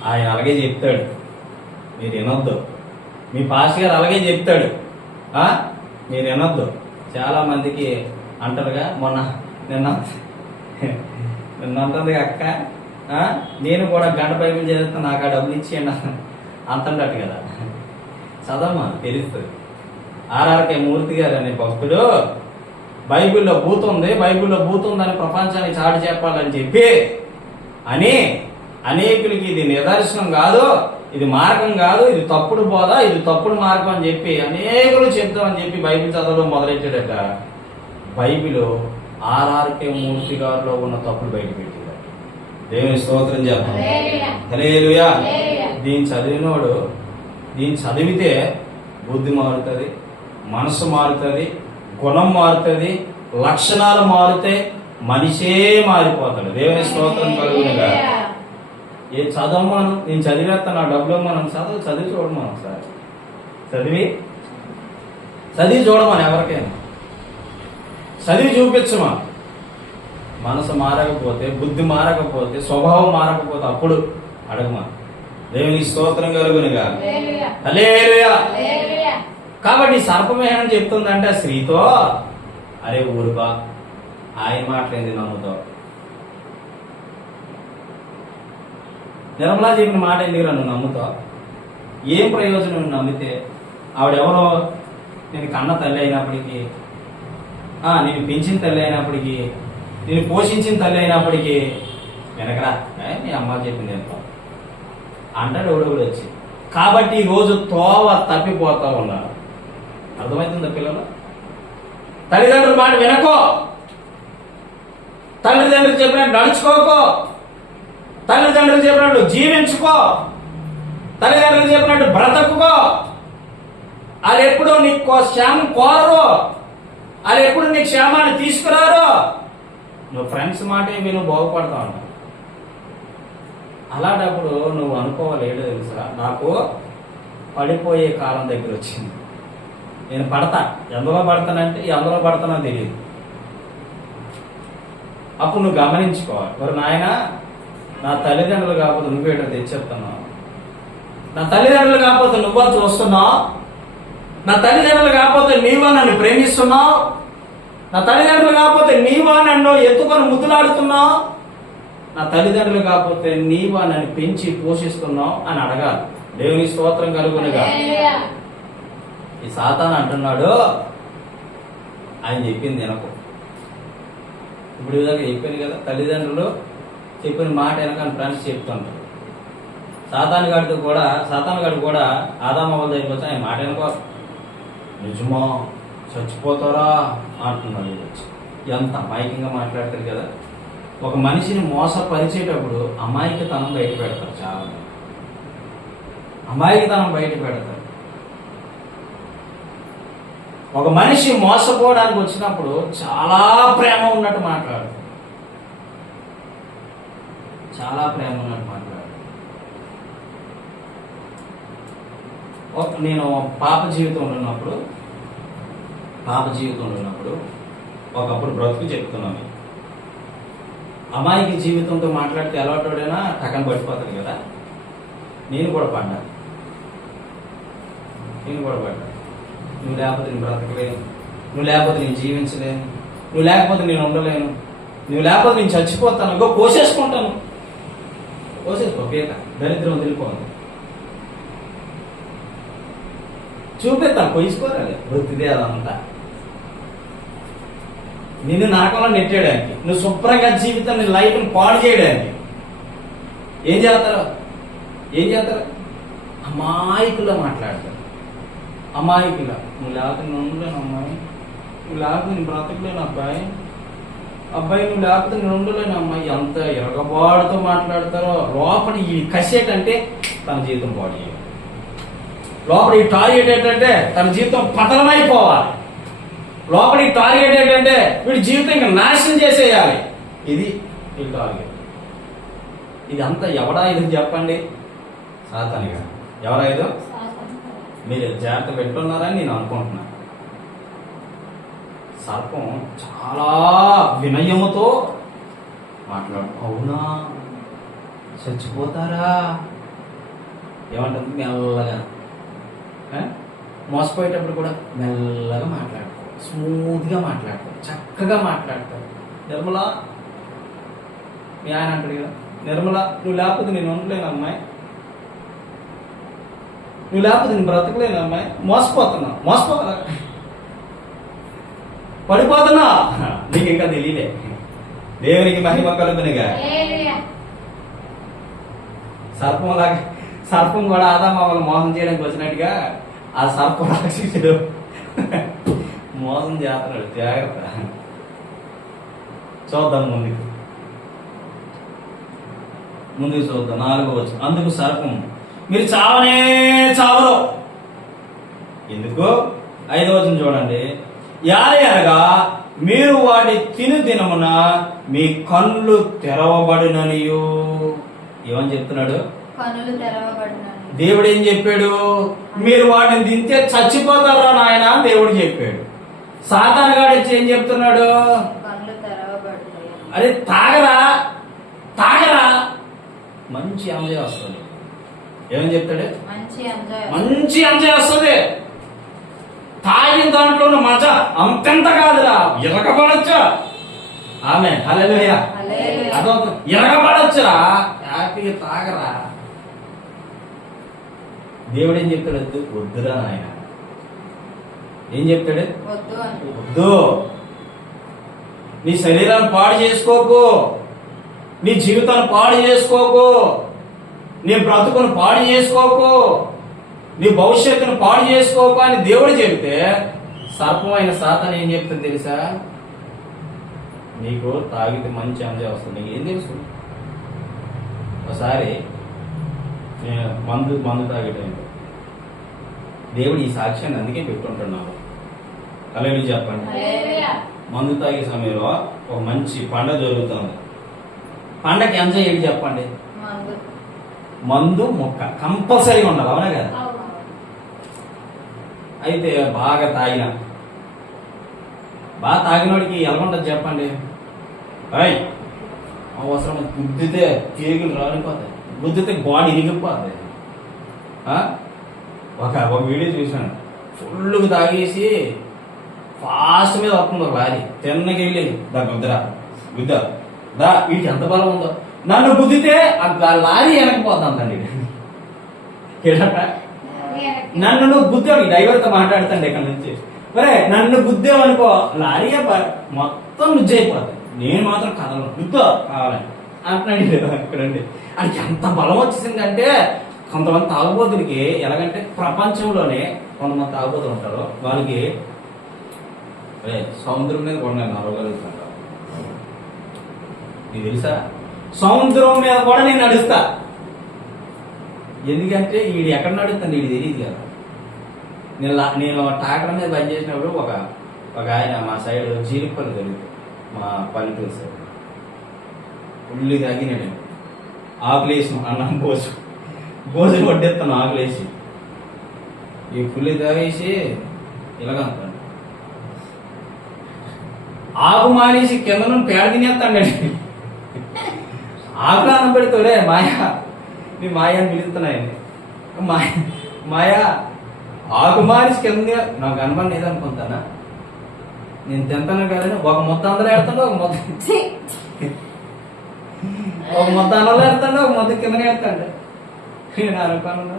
ఆయన అలాగే చెప్తాడు, మీరు వినొద్దు. మీ పాస్టర్ గారు అలాగే చెప్తాడు, మీరు వినొద్దు. చాలా మందికి అంటారుగా, మొన్న నిన్నంటుంది అక్క, నేను కూడా గంట బైబిల్ చదివితే నాకు ఆ డబ్బులు ఇచ్చేయండి అంటుండట్టు కదా. చదవమా తెలుస్తుంది. ఆర్ఆర్కే మూర్తి గారు అనే భక్తుడు బైబిల్లో బూతుంది, బైబిల్లో బూతుందని ప్రపంచానికి చాటి చెప్పాలని చెప్పి అని అనేకులకి ఇది నిదర్శనం కాదు, ఇది మార్గం కాదు, ఇది తప్పుడు బోధ, ఇది తప్పుడు మార్గం అని చెప్పి అనేకులు చెప్తామని చెప్పి బైబిల్ చదవడం మొదలెట్టాడట. బైబిల్ ఆర్ఆర్కే మూర్తి గారిలో ఉన్న తప్పులు బయట పెట్టాడు. దేవుని స్తోత్రం చెప్పాలి. హల్లెలూయా. దీన్ని చదివినోడు, దీన్ని చదివితే బుద్ధి మారుతుంది, మనసు మారుతుంది, గుణం మారుతుంది, లక్షణాలు మారుతాయి, మనిషే మారిపోతాడు. దేవుని స్తోత్రం కలుగునుగా. ఏ చదవమాను, నేను చదివేస్తాను, ఆ డబ్బులు మనం చదివి చూడమను. ఒకసారి చదివి చూడమని, ఎవరికైనా చదివి చూపించమా. మనసు మారకపోతే, బుద్ధి మారకపోతే, స్వభావం మారకపోతే అప్పుడు అడగమా. దేవుని స్తోత్రం కలుగునుగా. హల్లెలూయా. కాబట్టి సర్పమేహనం చెప్తుందంటే ఆ స్త్రీతో, అరే ఊరుబా, ఆయన మాటలేంది నమ్ముతావు? నిర్మలా చెప్పిన మాట ఎందుకు నువ్వు నమ్ముతావు? ఏం ప్రయోజనం నువ్వు నమ్మితే? ఆవిడెవరో నేను కన్న తల్లి అయినప్పటికీ, నేను పెంచిన తల్లి అయినప్పటికీ, నేను పోషించిన తల్లి అయినప్పటికీ వెనకరా మీ అమ్మ చెప్పింది ఎంత అంటాడు ఎవడెవడు వచ్చి. కాబట్టి ఈరోజు తోవ తప్పిపోతా ఉన్నారు. అర్థమవుతుందా పిల్లలు? తల్లిదండ్రుల మాట వినకో, తల్లిదండ్రులు చెప్పినట్టు నడుచుకోకో, తల్లిదండ్రులు చెప్పినట్టు జీవించుకో, తల్లిదండ్రులు చెప్పినట్టు బ్రతకుకో. వాళ్ళు ఎప్పుడూ నీకు క్షేమం కోరరు, వాళ్ళు ఎప్పుడు నీ క్షేమాన్ని తీసుకురారు. నువ్వు ఫ్రెండ్స్ మాట విను, బాగుపడతా ఉంటావు. అలాంటప్పుడు నువ్వు అనుకోవాలి, ఏంటో తెలుసా, నాకు పడిపోయే కాలం దగ్గర వచ్చింది, నేను పడతా. ఎందులో పడతానంటే ఎందులో పడతానో తెలియదు. అప్పుడు నువ్వు గమనించుకోవాలి, మరి నాయన నా తల్లిదండ్రులు కాకపోతే నువ్వేటో తెచ్చేస్తున్నావు, నా తల్లిదండ్రులు కాకపోతే నువ్వా చూస్తున్నావు, నా తల్లిదండ్రులు కాకపోతే నీవా నన్ను ప్రేమిస్తున్నావు, నా తల్లిదండ్రులు కాకపోతే నీవా నన్ను ఎత్తుకొని ముద్దులాడుతున్నావు, నా తల్లిదండ్రులు కాకపోతే నీవా నన్ను పెంచి పోషిస్తున్నావు అని అడగాలి. దేవుని స్తోత్రం కలుగునుగా. ఈ సాతాను అంటున్నాడు, ఆయన చెప్పింది వినకు. ఇప్పుడు ఇలాగ చెప్పాను కదా, తల్లిదండ్రులు చెప్పిన మాట వెనక ఫ్రెండ్స్ చెప్తుంటారు. సాతాను గాడు కూడా ఆదామవ్వల దగ్గరికి వచ్చి ఆయన మాట వెనుకో, నిజమా చచ్చిపోతారా అంటున్నాడు. ఎంత అమాయకంగా మాట్లాడతారు కదా. ఒక మనిషిని మోసపరిచేటప్పుడు అమాయకతనం బయట పెడతారు. చాలా అమాయకతనం బయట పెడతారు. ఒక మనిషి మోసపోవడానికి వచ్చినప్పుడు చాలా ప్రేమ ఉన్నట్టు మాట్లాడు, చాలా ప్రేమ ఉన్నట్టు మాట్లాడు. నేను పాప జీవితంలో ఉన్నప్పుడు ఒకప్పుడు బ్రతుకు చెప్తున్నాను. అమ్మాయికి జీవితంతో మాట్లాడితే అలవాటుడైనా టక్కన పడిపోతాడు కదా. నేను కూడా పడ్డా. నువ్వు లేకపోతే నేను బ్రతకలేను, నువ్వు లేకపోతే నేను జీవించలేను, నువ్వు లేకపోతే నేను ఉండలేను, నువ్వు లేకపోతే నేను చచ్చిపోతాను, ఇంకో కోసేసుకుంటాను. కోసేసుకో, పీక దరిద్రం వదిలిపోను, చూపిస్తాను, కొయ్సుకోరాలి వృత్తిదే అదంతా. నిన్ను నరకంలో నెట్టేయడానికి, నువ్వు శుభ్రంగా జీవితం నీ లైఫ్ని పాడు చేయడానికి ఏం చేస్తారు? అమాయకుల్లో మాట్లాడతారు. అమాయకులా, నువ్వు లేకపోతే నేను ఉండలేను అమ్మాయి, నువ్వు లేకపోతే నేను బ్రతకలేను అబ్బాయి, నువ్వు లేకపోతే నేను ఉండలేను అమ్మాయి. ఎంత ఎరగబాటుతో మాట్లాడతారో. లోపల ఈ కసేటంటే తన జీవితం పాడు చేయాలి. లోపల ఈ టార్గెట్ ఏంటంటే తన జీవితం పతనమైపోవాలి. లోపల ఈ టార్గెట్ ఏంటంటే వీడి జీవితం ఇంకా నాశనం చేసేయాలి. ఇది ఈ టార్గెట్. ఇది అంతా ఎవడా ఇది చెప్పండి? సాతానుగా. ఎవరా ఇది? మీరు జాగ్రత్త పెట్టున్నారని నేను అనుకుంటున్నాను. సర్పం చాలా వినయముతో మాట్లాడు. అవునా, చచ్చిపోతారా? ఏమంటుంది? మెల్లగా మోసపోయేటప్పుడు కూడా మెల్లగా మాట్లాడతారు, స్మూత్గా మాట్లాడతారు, చక్కగా మాట్లాడతారు. నిర్మల, మీ ఆయన అంటాడు కదా, నిర్మల నువ్వు లేకపోతే నేను ఉండలేను అమ్మాయి, నువ్వు లేకపోతే నేను బ్రతకలేను అమ్మాయి, మోసపోతున్నా పడిపోతున్నా. నీకు ఇంకా తెలియలే. దేవునికి మహిమ కలుగునిగా. సర్పం కూడా ఆదామామలు మోసం చేయడానికి వచ్చినట్టుగా ఆ సర్పం రాక్షసుడు మోసం చేస్తున్నాడు. జాగ్రత్త. చూద్దాం ముందుకు చూద్దాం. 4వ వచనం. అందుకు సర్పం, మీరు చావనే చావరు. ఎందుకు? 5వ వచనం చూడండి. అనగా మీరు వాటి తిను దినమున మీ కళ్ళు తెరవబడిననియు. ఏమని చెప్తున్నాడు? కన్నులు తెరవబడినని. దేవుడు ఏం చెప్పాడు? మీరు వాటిని తింటే చచ్చిపోతారా నాయన దేవుడు చెప్పాడు. సాతానుగాడు వచ్చి ఏం చెప్తున్నాడు? కన్నులు తెరవబడతాయి. అరే తాగరా మంచి ఎంజాయ్ వస్తుంది. ఏమని చెప్తాడు? మంచి ఎంజాయ్ వస్తుంది. తాగిన దాంట్లో ఉన్న మజా అంతెంత కాదురా, ఇరగబడచ్చా. ఆమె హల్లెలూయా. అదో ఇరగబడచ్చురా, హ్యాపీగా తాగరా. దేవుడు ఏం చెప్తాడు? వద్దురా నాయన. ఏం చెప్తాడు? వద్దు. నీ శరీరాన్ని పాడు చేసుకోకు, నీ జీవితాన్ని పాడు చేసుకోకు, నీ బ్రతుకును పాడు చేసుకోకు, నీ భవిష్యత్తును పాడు చేసుకోకు అని దేవుడు చెబితే సర్పమైన సాతాను ఏం చెప్తుంది తెలుసా? నీకు తాగితే మంచి ఎంజాయ్ వస్తుంది. నీకు ఏం తెలుసు? ఒకసారి మందు తాగేటండి. దేవుడు ఈ సాక్ష్యాన్ని అందుకే పెట్టుంటున్నాడు. హల్లెలూయా చెప్పండి. మందు తాగే సమయంలో ఒక మంచి పండగ జరుగుతుంది. పండగకి ఎంజాయ్ ఏంటి చెప్పండి? మందు మొక్క కంపల్సరీగా ఉండాలి. అవునా కదా? అయితే బాగా తాగినోడికి ఎలా ఉంటుంది చెప్పండి? అవసరం గుద్దితే కేకులు రాలిపోతాయి, గుద్దితే బాడీ ఇరిగిపోతాయి. ఒక వీడియో చూసాను. ఫుల్గా తాగేసి ఫాస్ట్ మీద వస్తుంది ఒక లారీ. తిన్నకి వెళ్ళి గుద్దా వీటికి ఎంత బలం ఉందో, నన్ను గుద్దితే ఆ లారీ వెనకపోతుందండి. నన్ను నువ్వు గుద్దావు. డ్రైవర్తో మాట్లాడుతాండి ఇక్కడ నుంచి. మరే నన్ను గుద్దేవనుకో లారీ మొత్తం నుజ్జైపోతుంది. నేను మాత్రం కథలు గుద్దా కావాలని అంటున్నాడు ఇక్కడండి. అది ఎంత బలం వచ్చేసిందంటే కొంతమంది తాగుబోతులకి ఎలాగంటే ప్రపంచంలోనే కొంతమంది తాగుబోతులు ఉంటారు. వాళ్ళకి సముద్రం మీద కూడా నేను నడవగలుగుతాను. నీకు తెలుసా? సముద్రం మీద కూడా నేను నడుస్తా. ఎందుకంటే వీడు ఎక్కడ నడుస్తాను వీడు తెలియదు కదా. నేను ట్రాక్టర్ మీద బంద్ చేసినప్పుడు ఒక ఆయన మా సైడ్ జీలిపల్లి జరుగుతుంది, మా పల్లెటూరు సైడ్. ఉల్లి తాగినాడు. ఆకులేసి అన్నం భోజనం వడ్డేస్తాను. ఆకులేసి ఈ పుల్లి తాగేసి ఇలాగంటాను. ఆకు మానేసి కింద నుండి పేడ తినేస్తాడండి. ఆకులు అన్నం పెడతాడే నీ మాయ అని పిలుస్తున్నాయండి. మాయా ఆకు మానేసి కింద నాకు అనుమానం లేదనుకుంటానా? నేను తింటాను కానీ ఒక మొత్తం అందరూ ఏడతాడు, ఒక మొత్తం అన్నంలో ఏడతాడు, ఒక మొత్తం కింద ఏడతాడు. నేను అనుకున్నా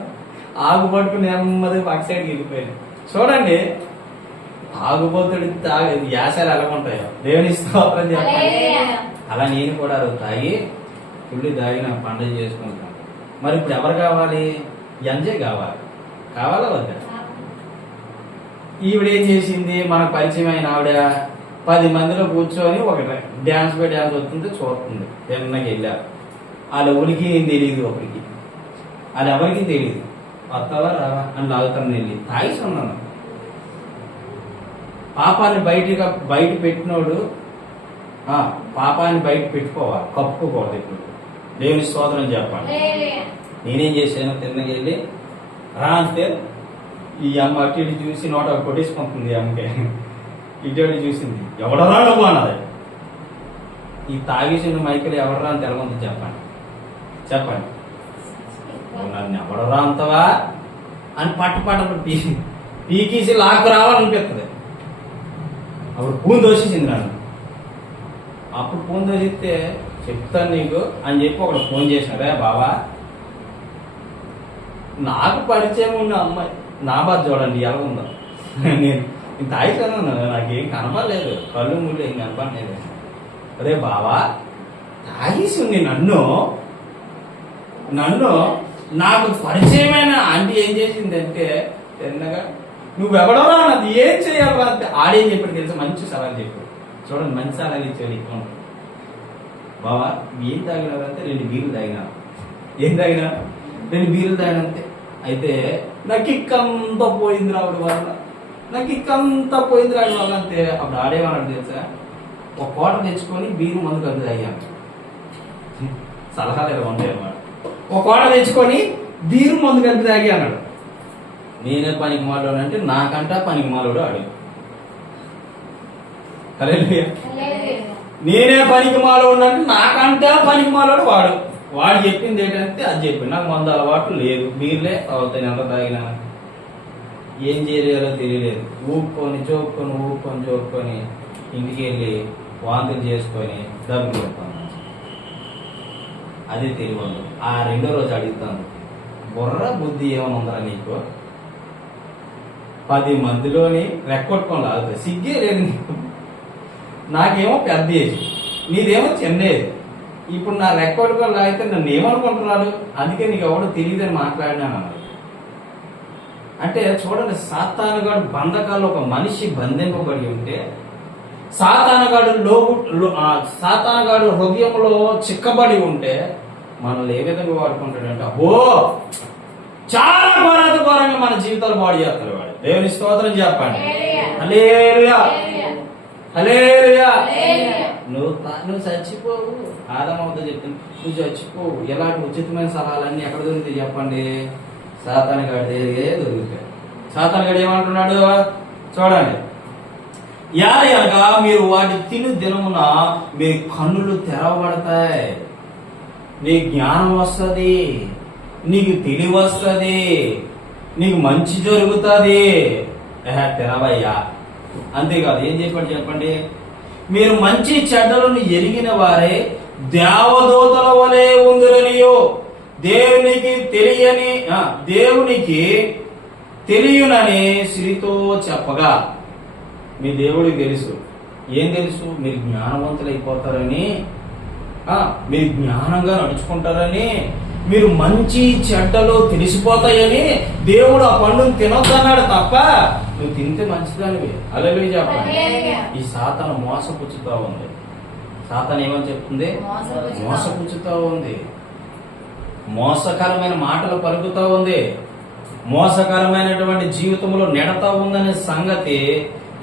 ఆకు పట్టుకుని నెమ్మది పక్క సైడ్కి వెళ్ళిపోయాను. చూడండి తాగుబోతుడి యాసాలు ఎలా ఉంటాయో. దేవుని స్తోత్రం చెప్పండి. అలా నేను కూడా తాగి పుల్లి తాగిన పండుగ చేసుకుంటాను. మరి ఇప్పుడు ఎవరు కావాలి? ఎంజాయ్ కావాలా వద్దా? ఈవిడేం చేసింది? మనకు పరిచయం అయిన ఆవిడ 10 మందిలో కూర్చొని ఒక డ్యాన్స్ బై డ్యాన్స్ వస్తుంటే చూస్తుంది. తిన్నకి వెళ్ళారు. వాళ్ళ ఊరికి తెలియదు, ఒకరికి వాళ్ళు ఎవరికి తెలియదు. వస్తావా రావా అని లాగుతాను వెళ్ళి తాగేసి ఉన్నాను. పాపాన్ని బయట పెట్టినోడు పాపాన్ని బయట పెట్టుకోవాలి, కప్పుకోకూడదు. ఇప్పుడు దేవుని స్తోత్రం చెప్పండి. నేనేం చేశాను, తిన్నగా వెళ్ళి రా అంతే ఈ అమ్మ అటు ఇటు చూసి నోట కొట్టేసుకుంటుంది. అమ్మకే ఇటు చూసింది, ఎవడరా నువ్వు అన్నది. ఈ తాగేసిన మైకలు ఎవడరా అని తెలవంది చెప్పండి. చెప్పండి, నన్ను ఎవడరా అంతవా అని పట్టు పీకేసి లాక్కు రావాలనిపిస్తుంది. అప్పుడు పూని దోషించింది నన్ను. అప్పుడు ఫోన్ దోషిస్తే చెప్తాను నీకు అని చెప్పి ఒకడు ఫోన్ చేసినారే బాబా, నాకు పరిచయం ఉన్న అమ్మాయి నా బాధ చూడండి ఎలా ఉందో. నేను తాగిస్తాను, నాకేం కనపడలేదు, కళ్ళు ముళ్ళు ఏం కనపడలేదు. అరే బాబా తాగేసి ఉంది నన్ను నాకు పరిచయమైన ఆంటీ ఏం చేసిందంటే తిన్నగా నువ్వెవడరా అన్నది, ఏం చేయాలి అంటే ఆడేం చెప్పాడు తెలుసా, మంచి సలహాలు చెప్పాడు. చూడండి మంచి సలహాలు ఇచ్చాడు. ఇక్కడ బాబా ఏం తాగినారంటే 2 బీర్లు తాగినా. ఏం తాగినా? 2 బీర్లు తాగినంతే. అయితే నాకు ఇక్కంతా పోయింది రావడం వల్ల, నాకు ఇక్కంతా పోయింది రావడం వల్ల అంతే. అప్పుడు ఆడేమన్నాడు తెలుసా, ఒక కోట తెచ్చుకొని బీరు మందు కలిసి తాగాను. సలహాలు ఎలా ఉంటాయి అన్నమాట. ఒక కోట తెచ్చుకొని బీరు మందు కలిపి తాగి అన్నాడు. నేనే పనికి మాలోడు అంటే నాకంటా పనికి మాలోడు అడుగు. నేనే పనికి మాలోడు అంటే నాకంటా పనికి మాలోడు వాడు చెప్పింది ఏంటంటే అది చెప్పింది. నాకు మందు అలవాటు లేదు, బీర్లే అవుతాయి ఎంత తాగినా. ఏం చేయాలో తెలియలేదు. ఊపుకొని జోపుకొని ఇంటికి వెళ్ళి వాంతులు చేసుకొని డబ్బులు పెడతాను. అది తెలియదు. ఆ 2వ రోజు అడుగుతాను, బుర్ర బుద్ధి ఏమైనా ఉందా నీకు? 10 మందిలోని రెక్కొట్టుకొని లాగుతుంది, సిగ్గే లేదు నీకు. నాకేమో పెద్ద ఏజ్, నీదేమో చిన్న ఏజ్. ఇప్పుడు నా రెక్కొట్టుకొని లాగితే నన్ను ఏమనుకుంటున్నాడు, అందుకే నీకు ఎవడో తెలియదని మాట్లాడినాను అన్నాడు. అంటే చూడండి, సాతానుగాడు బంధకాల్లో ఒక మనిషి బంధింపబడి ఉంటే, సాతానుగాడు హృదయంలో చిక్కబడి ఉంటే మనల్ని ఏ విధంగా వాడుకుంటాడంటే చాలా ఘోరంగా మన జీవితాలు పాడు చేస్తాడు వాడు. దేవుని స్తోత్రం చెప్పండి. హల్లెలూయా, హల్లెలూయా. నువ్వు చచ్చిపోవు, ఆదామవుతా చెప్పింది, నువ్వు చచ్చిపోవు. ఎలాంటి ఉచితమైన సలహాలన్నీ ఎక్కడ దొరుకుతాయి చెప్పండి? సాతానుగాడి దగ్గరే దొరుకుతాయి. సాతానుగాడు ఏమంటున్నాడు చూడండి, అనగా మీరు వాటి తిను దినమున మీ కన్నులు తెరవబడతాయి, నీ జ్ఞానం వస్తుంది, నీకు తెలివి వస్తుంది, నీకు మంచి జరుగుతుంది. తెరవయ్యా. అంతేకాదు ఏం చెప్పాడు చెప్పండి, మీరు మంచి చెడ్డలను ఎరిగిన వారే దేవదూతల వలె ఉందిరనియో దేవునికి తెలియనని శ్రీతో చెప్పగా. మీ దేవుడికి తెలుసు. ఏం తెలుసు? మీరు జ్ఞానవంతులు అయిపోతారని, మీరు జ్ఞానంగా నడుచుకుంటారని, మీరు మంచి చెడ్డలు తెలిసిపోతాయని దేవుడు ఆ పండును తినొద్దన్నాడు తప్ప నువ్వు తింటే మంచిదానివి. హల్లెలూయా చెప్పండి. ఈ సాతాను మోసపుచ్చుతా ఉంది. సాతాను ఏమని చెప్తుంది? మోసపుచ్చుతా ఉంది, మోసకరమైన మాటలు పలుకుతా ఉంది, మోసకరమైనటువంటి జీవితంలో నెడతా ఉందనే సంగతి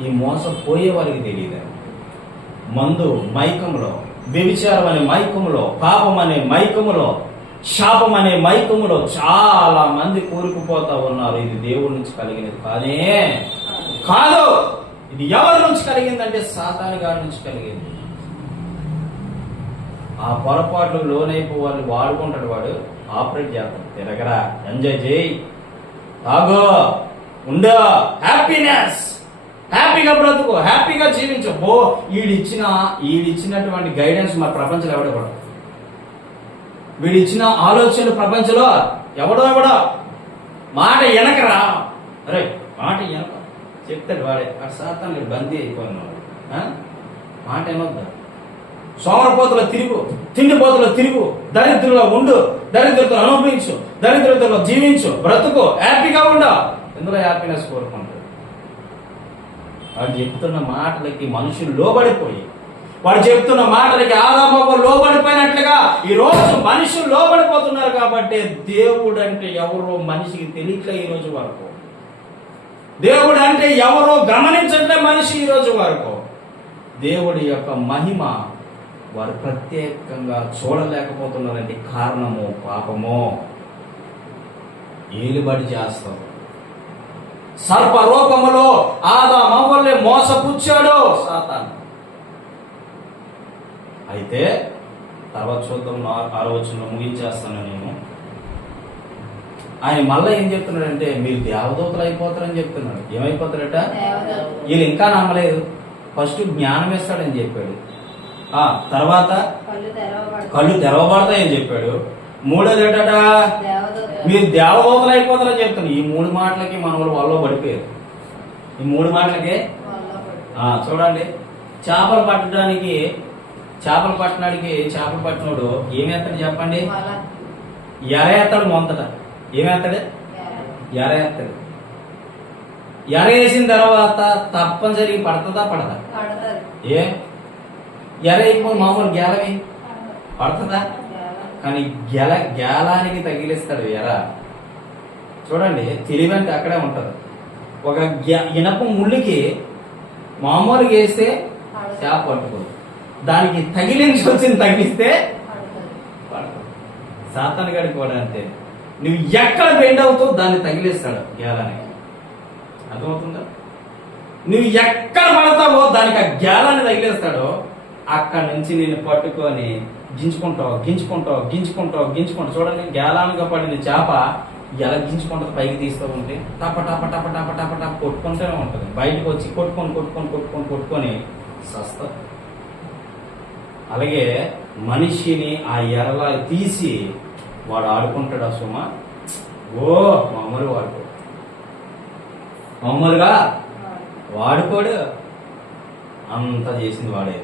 ఈ మోసపోయే వారికి తెలియదు. మందు మైకంలో, వ్యభిచారం అనే మైకంలో, పాపం అనే మైకములో, శాపం అనే మైకములో చాలా మంది కూరుకుపోతా ఉన్నారు. ఇది దేవుడి నుంచి కలిగినది కాదు. ఇది ఎవరి నుంచి కలిగిందంటే సాతాను గారి నుంచి కలిగింది. ఆ పొరపాట్లు లోనైపోవాలి వాడుకుంటాడు వాడు. ఆపరేట్ చేస్తాడు. తిరగరా, ఎంజాయ్ చేయి, తాగో, ఉండు, హ్యాపీగా బ్రతుకు, హ్యాపీగా జీవించు. ఈడిచ్చినటువంటి గైడెన్స్ మన ప్రపంచంలో ఎవడో, వీడిచ్చిన ఆలోచనలు ప్రపంచంలో ఎవడో మాట వెనకరా. అరే మాట వెనక చెప్తాడు వాడే. అటు సాతాను బందీ అయిపోయినాడు. మాట ఏమవుద్దా? సోమరపోతలో తిరుగు, తిండిపోతలో తిరుగు, దరిద్రులో ఉండు, దరిద్రతలో అనుభవించు, దరిద్రతలో జీవించు, బ్రతుకు, హ్యాపీగా ఉండు. ఎందులో హ్యాపీనెస్ కోరుకుంటాడు. వాడు చెప్తున్న మాటలకి మనుషులు లోబడిపోయి వాడు చెప్తున్న మాటలకి ఆదాము లోబడిపోయినట్లుగా ఈ రోజు మనుషులు లోబడిపోతున్నారు. కాబట్టి దేవుడు అంటే ఎవరో మనిషికి తెలియట్లే ఈ రోజు వరకు. దేవుడు అంటే ఎవరో గమనించట్లే మనిషి ఈ రోజు వరకు. దేవుడి యొక్క మహిమ వారు ప్రత్యేకంగా చూడలేకపోతున్నారంటే కారణము పాపము. ఏలుబడి చేస్తాం. సర్ప రూపములో ఆదామవ్వల్ని మోసపుచ్చాడు సాతాను. అయితే తర్వాత చూద్దాం, 6వ వచనంలో ముగించేస్తాను నేను. ఆయన మళ్ళీ ఏం చెప్తున్నాడంటే మీరు దేవదూతలు అయిపోతారని చెప్తున్నాడు. ఏమైపోతారట? వీళ్ళు ఇంకా నమ్మలేదు. ఫస్ట్ జ్ఞానం ఇస్తాడని చెప్పాడు, తర్వాత కళ్ళు తెరవబడతాయని చెప్పాడు. మూడోది ఏంటట? మీరు దేవదూతలు అయిపోతారని చెప్తున్నాడు. ఈ 3 మాటలకి మన వాళ్ళు పడిపోయారు. ఈ 3 మాటలకే చూడండి. చేపలు పట్టడానికి చేపలు పట్టినోడు ఏమేస్తాడు చెప్పండి? ఎరేస్తాడు. మొంతట ఏమేస్తాడు? ఎరేస్తాడు. ఎరేసిన తర్వాత తప్పనిసరిగా పడుతుందా పడదా? ఏ ఎర అయిపోయి మామూలు గేలవి పడుతుందా? కానీ గేలానికి తగిలిస్తాడు ఎర. చూడండి, తెలివి అంటే అక్కడే ఉంటది. ఒక ఇనప ముళ్ళుకి మామూలుగా వేస్తే చేప పట్టుకోదు, దానికి తగిలించి వచ్చింది తగిలిస్తే పడుతుంది. సాతాను గడికి కూడా అంతే. నువ్వు ఎక్కడ బెండ్ అవుతావు దాన్ని తగిలిస్తాడు గేలానికి. అర్థమవుతుందా? నువ్వు ఎక్కడ పడతావో దానికి ఆ గేలాన్ని తగిలిస్తాడో అక్కడి నుంచి నేను పట్టుకొని గించుకుంటావు. చూడండి, గేలానికి పడిన చేప ఎలా గించుకుంటుంది పైకి తీస్తూ ఉంటే టప టప టప టప టప టప కొట్టుకుంటూనే ఉంటుంది. బయటకు వచ్చి కొట్టుకొని సస్తా. అలాగే మనిషిని ఆ ఎరలా తీసి వాడు ఆడుకుంటాడు. ఆ సుమ మామూలుగా వాడుకోడు. అంతా చేసింది వాడే.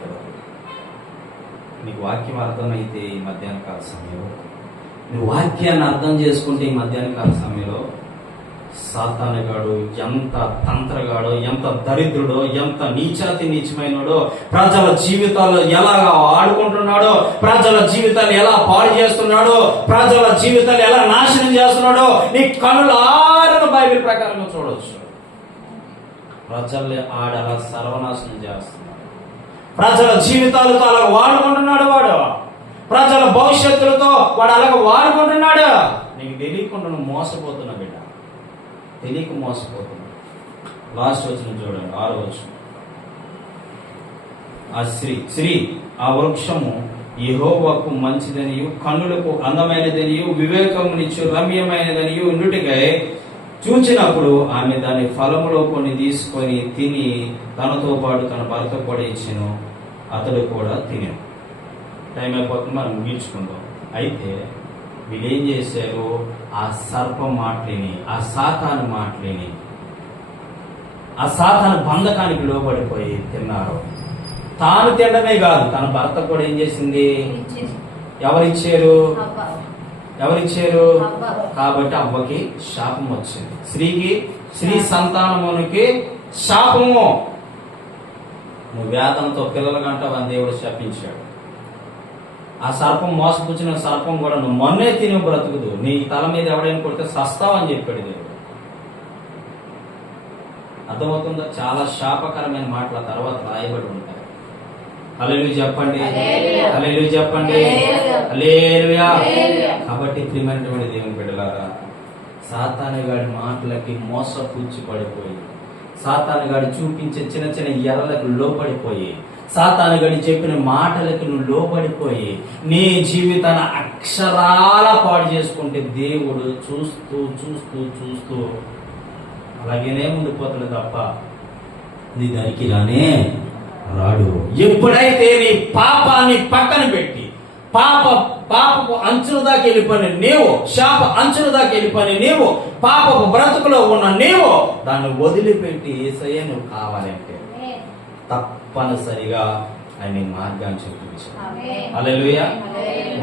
నీకు వాక్యం అర్థమైతే ఈ మధ్యాహ్న కాల సమయంలో, నువ్వు వాక్యాన్ని అర్థం చేసుకుంటే ఈ మధ్యాహ్న కాల సమయంలో సాతానుగాడు ఎంత తంత్రగాడో, ఎంత దరిద్రుడో, ఎంత నీచమైనడో, ప్రజల జీవితాలు ఎలాగా ఆడుకుంటున్నాడో, ప్రజల జీవితాలు ఎలా పాడు చేస్తున్నాడో, ప్రజల జీవితాలు ఎలా నాశనం చేస్తున్నాడో నీ కనులారను బైబిల్ ప్రకారంగా చూడవచ్చు. ప్రజల్ని ఆడలా సర్వనాశనం చేస్తున్నాడు. ప్రజల జీవితాలతో అలా వాడుకుంటున్నాడు వాడు. ప్రజల భవిష్యత్తులతో వాడు అలాగ వాడుకుంటున్నాడు. నీకు తెలియకుండా నువ్వు మోసపోతున్నా బిడ్డ, తెలియక మోసపోతున్నా. లాస్ట్ వచనం చూడండి, 6వ వచనం. ఆ స్త్రీ ఆ వృక్షము యెహోవాకు మంచిదనియు, కన్నులకు అందమైనదనియు, వివేకమునిచ్చు రమ్యమైనదనియు ఉండుటకై చూచినప్పుడు ఆమె దాని ఫలములో కొన్ని తీసుకొని తిని తనతో పాటు తన భర్త కూడా ఇచ్చెను. అతడు కూడా తినే. టైం అయిపోతుంది, మనం ముగించుకుందాం. అయితే వీళ్ళు ఏం చేశారు? ఆ సర్పం మాటలేని, ఆ సాతాను మాటలేని, ఆ సాతాను బంధకానికి లోబడిపోయి తిన్నారు. తాను తినడమే కాదు, తన భర్త కూడా ఏం చేసింది? ఎవరిచ్చారు? కాబట్టి అవ్వకి శాపం వచ్చింది. స్త్రీ సంతానమునికి శాపము. నువ్వు వేదంతో పిల్లలు కంటావు అని దేవుడు శపించాడు. ఆ సర్పం మోసపుచ్చిన సర్పం కూడా నువ్వు మొన్నే తిని బ్రతుకుదు, నీ తల మీద ఎవడైనా కొడితే సస్తావని చెప్పాడు దేవుడు. అర్థమవుతుందా? చాలా శాపకరమైన మాటల తర్వాత రాయబడి ఉంటాయి. హల్లెలూయా చెప్పండి, హల్లెలూయా చెప్పండి, హల్లెలూయా. కాబట్టి ప్రియమైనటువంటి దేవుని బిడ్డలారా, సాతానుగాడి మాటలకి మోసపుచ్చి పడిపోయి, సాతానుగాడి చూపించే చిన్న చిన్న ఎర్రలకు లోపడిపోయి, సాతానుగాడి చెప్పిన మాటలకు నువ్వు లోబడిపోయి నీ జీవితాన్ని అక్షరాల పాడు చేసుకుంటే దేవుడు చూస్తూ చూస్తూ చూస్తూ అలాగేనే ముందుకుపోతాడు తప్ప నీ దానికి రానే రాడు. ఎప్పుడైతే నీ పాపాన్ని పక్కన పెట్టి పాపపు అంచుల దాకా వెళ్ళిపోయిన నీవు, శాప అంచుల దాకా వెళ్ళిపోయిన నీవు, పాపపు బ్రతుకులో ఉన్న నీవు దాన్ని వదిలిపెట్టి యేసయ్య నువ్వు కావాలంటే తప్పనిసరిగా ఆయన మార్గాన్ని చూపించాడు. హల్లెలూయా.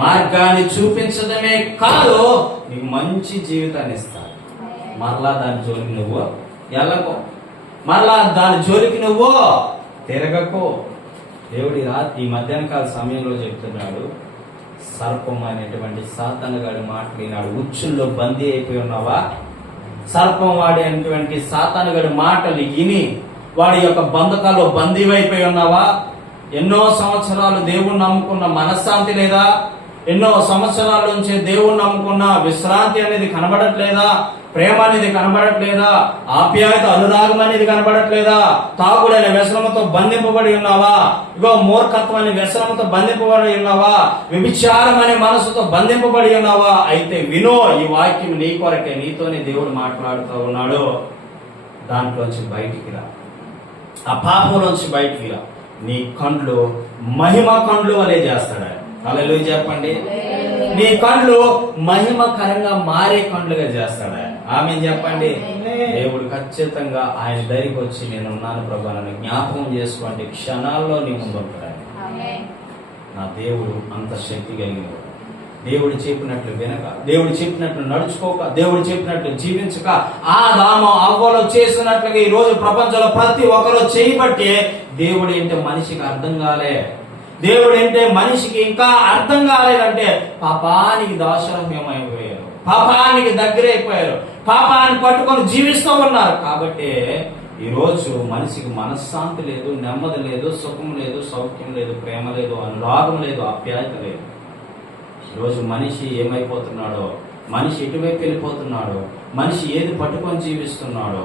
మార్గాన్ని చూపించడమే కాదు, నీకు మంచి జీవితాన్ని ఇస్తాడు. మరలా దాని జోలికి నువ్వు వెళ్ళకు, మరలా దాని జోలికి నువ్వు తిరగకు. దేవుడి ఈ మధ్యాహ్న కాల సమయంలో చెప్తున్నాడు, సర్పం అనేటువంటి సాతాను గాడి మాట వినాడు. ఉచ్చుల్లో బందీ అయిపోయి ఉన్నావా? సర్పం వాడేటువంటి సాతాను గాడి మాటలు విని వాడి యొక్క బంధకాల్లో బందీవైపోయి ఉన్నావా? ఎన్నో సంవత్సరాలు దేవుణ్ణి నమ్ముకున్న మనశ్శాంతి లేదా? ఎన్నో సంవత్సరాల నుంచి దేవుణ్ణి నమ్ముకున్న విశ్రాంతి అనేది కనబడట్లేదా? ప్రేమ అనేది కనబడట్లేదా? ఆప్యాయత, అనురాగం అనేది కనబడట్లేదా? తాగుడైన వ్యసనంతో బంధింపబడి ఉన్నావా? ఇగో మూర్ఖత్వం అనే వ్యసనంతో బంధింపబడి ఉన్నావా? వ్యభిచారం అనే మనసుతో బంధింపబడి ఉన్నావా? అయితే వినో, ఈ వాక్యం నీ కొరకే, నీతోనే దేవుడు మాట్లాడుతూ ఉన్నాడు. దాంట్లోంచి బయటికి రా, ఆ పాపంలోంచి బయటికి రా. నీ కండ్లు మహిమ కండ్లు వలె చేస్తాడు ఆయన. హల్లెలూయా చెప్పండి. నీ కండ్లు మహిమకరంగా మారే కండ్లుగా చేస్తాడు ఆయన. ఆమేన్ చెప్పండి. దేవుడు ఖచ్చితంగా ఆయన దగ్గరికి వచ్చి, నేను ఉన్నాను ప్రభు, నన్ను జ్ఞాపకం చేసుకోండి, క్షణాల్లో నీ ముందు ఉంటాడు ఆయన. నా దేవుడు అంత శక్తి కలిగినవాడు. దేవుడు చెప్పినట్లు వినక, దేవుడు చెప్పినట్లు నడుచుకోక, దేవుడు చెప్పినట్లు జీవించక, ఆదాము అవ్వలో చేసినట్లుగా ఈ రోజు ప్రపంచంలో ప్రతి ఒక్కరు చేయబట్టి దేవుడు ఏంటో మనిషికి అర్థం కాలే. దేవుడు ఏంటే మనిషికి ఇంకా అర్థం కాలేదంటే పాపానికి దాసరహ్యమైపోయారు, పాపానికి దగ్గరైపోయారు, పాపాన్ని పట్టుకొని జీవిస్తూ ఉన్నారు. కాబట్టి ఈ రోజు మనిషికి మనశ్శాంతి లేదు, నెమ్మది లేదు, సుఖం లేదు, సౌఖ్యం లేదు, ప్రేమ లేదు, అనురాగం లేదు, ఆప్యాయత లేదు. ఈరోజు మనిషి ఏమైపోతున్నాడో, మనిషి ఎటువైపు వెళ్ళిపోతున్నాడో, మనిషి ఏది పట్టుకొని జీవిస్తున్నాడో,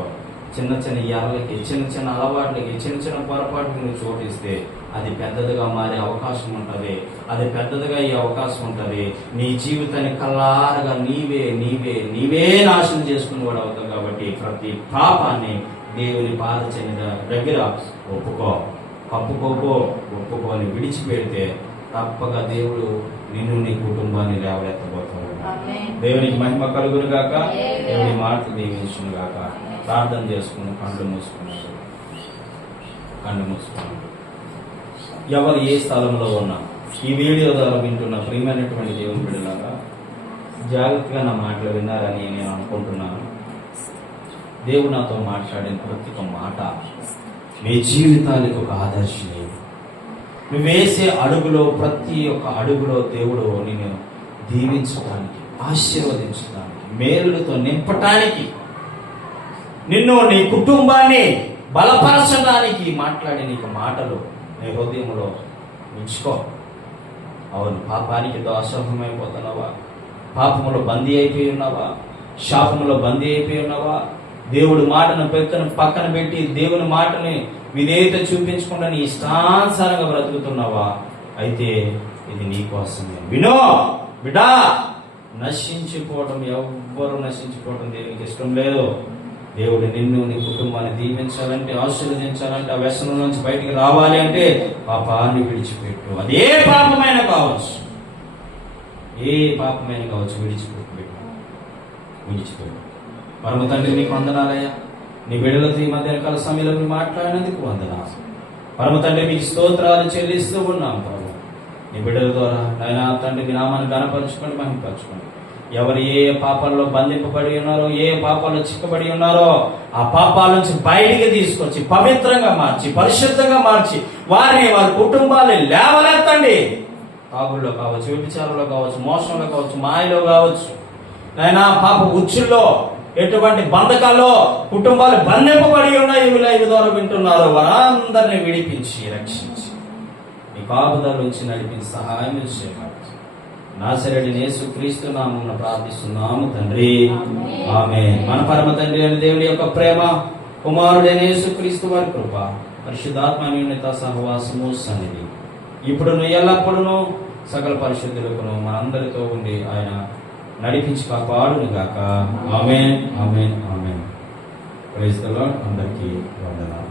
చిన్న చిన్న ఎర్రలకి, చిన్న చిన్న అలవాట్లకి, చిన్న చిన్న పొరపాట్లను చోటిస్తే అది పెద్దదిగా మారే అవకాశం ఉంటుంది. అది పెద్దదిగా ఈ అవకాశం ఉంటుంది. నీ జీవితాన్ని కల్లారగా నీవే నీవే నీవే నాశనం చేసుకుని కూడా అవుతావు. కాబట్టి ప్రతి పాపాన్ని దేవుని పాదచెందిన దగ్గర ఒప్పుకొని విడిచిపెడితే తప్పక దేవుడు నిన్ను, నీ కుటుంబాన్ని లేవలెత్తబోతాడు. దేవునికి మహిమ కలుగును గాక. దేవుని మాటలు దీవించును గాక. ప్రార్థన చేసుకుని కళ్ళు మూసుకున్నాడు. ఎవరు ఏ స్థలంలో ఉన్నా ఈ వీడియో ద్వారా వింటున్న ప్రియమైనటువంటి దేవుని బిడ్డలాగా జాగ్రత్తగా నా మాటలు విన్నారని నేను అనుకుంటున్నాను. దేవుడు నాతో మాట్లాడిన ప్రతి ఒక్క మాట మీ జీవితానికి ఒక ఆదర్శనీయం. నువ్వు వేసే అడుగులో, ప్రతి ఒక్క అడుగులో దేవుడు నిన్ను దీవించడానికి, ఆశీర్వదించడానికి, మేలులతో నింపటానికి, నిన్ను, నీ కుటుంబాన్ని బలపరచడానికి మాట్లాడి నీకు మాటలు నీ హృదయంలో ఉంచుకో. అవును, పాపానికి దాసోహమైపోతున్నావా? పాపములో బందీ అయిపోయి ఉన్నావా? శాపములో బందీ అయిపోయి ఉన్నావా? దేవుడి మాటను పక్కన పెట్టి దేవుని మాటని విధేయత చూపించకుండా నీ ఇష్టానుసారంగా బ్రతుకుతున్నావా? అయితే ఇది నీ కోసమే. వినో బిడ్డా, నశించిపోవడం, ఎవ్వరూ నశించిపోవడం దేవునికి ఇష్టం లేదు. దేవుడు నిన్ను, నీ కుటుంబాన్ని దీవించాలంటే, ఆశీర్వదించాలంటే, ఆ వ్యసనం నుంచి బయటికి రావాలి అంటే పాపాన్ని విడిచిపెట్టు. అదే పాపమైన కావచ్చు, ఏ పాపమైన కావచ్చు, విడిచిపెట్టు. పరమ తండ్రి, నీకు వందనాలయ్యా. నీ బిడ్డలతో ఈ మధ్యాహ్నకాల సమయంలో మీరు మాట్లాడినందుకు వందనాలు. పరమ తండ్రి, మీకు స్తోత్రాలు చెల్లిస్తూ ఉన్నాం ప్రభు. నీ బిడ్డల ద్వారా నాయనా తండ్రి, మీ నామాన్ని ఘనపరచుకొని మహిమపరచుకోండి. ఎవరు ఏ పాపాల్లో బంధింపబడి ఉన్నారో, ఏ పాపాల్లో చిక్కబడి ఉన్నారో, ఆ పాపాల నుంచి బయటికి తీసుకొచ్చి పవిత్రంగా మార్చి, పరిశుద్ధంగా మార్చి వారిని, వారి కుటుంబాన్ని లేవనెత్తండి. తాగుల్లో కావచ్చు, వ్యభిచారంలో కావచ్చు, మోసంలో కావచ్చు, మాయలో కావచ్చు, నాయనా పాప ఉచ్చుల్లో, ఎటువంటి బంధకాల్లో కుటుంబాలు బంధింపబడి ఉన్నాయి, ఇవి ద్వారా వింటున్నారో వారందరినీ విడిపించి, రక్షించి నీ కాపుదల నుంచి నడిపించి సహాయం చేయండి. నాసరేయుడైన యేసుక్రీస్తు నామమున ప్రార్థిస్తున్నాము తండ్రి, ఆమేన్. మన పరమ తండ్రి అయిన దేవుని యొక్క ప్రేమ, కుమారుడైన యేసుక్రీస్తు వారి కృప, పరిశుద్ధాత్మ అన్యోన్యత సహవాసము సన్నిధి ఇప్పుడును ఎల్లప్పుడును సకల పరిశుద్ధులకును మనందరితో ఉండి ఆయన నడిపించి కాపాడును గాక. Amen, amen, amen. Praise the lord. అందరికీ వందనాలు.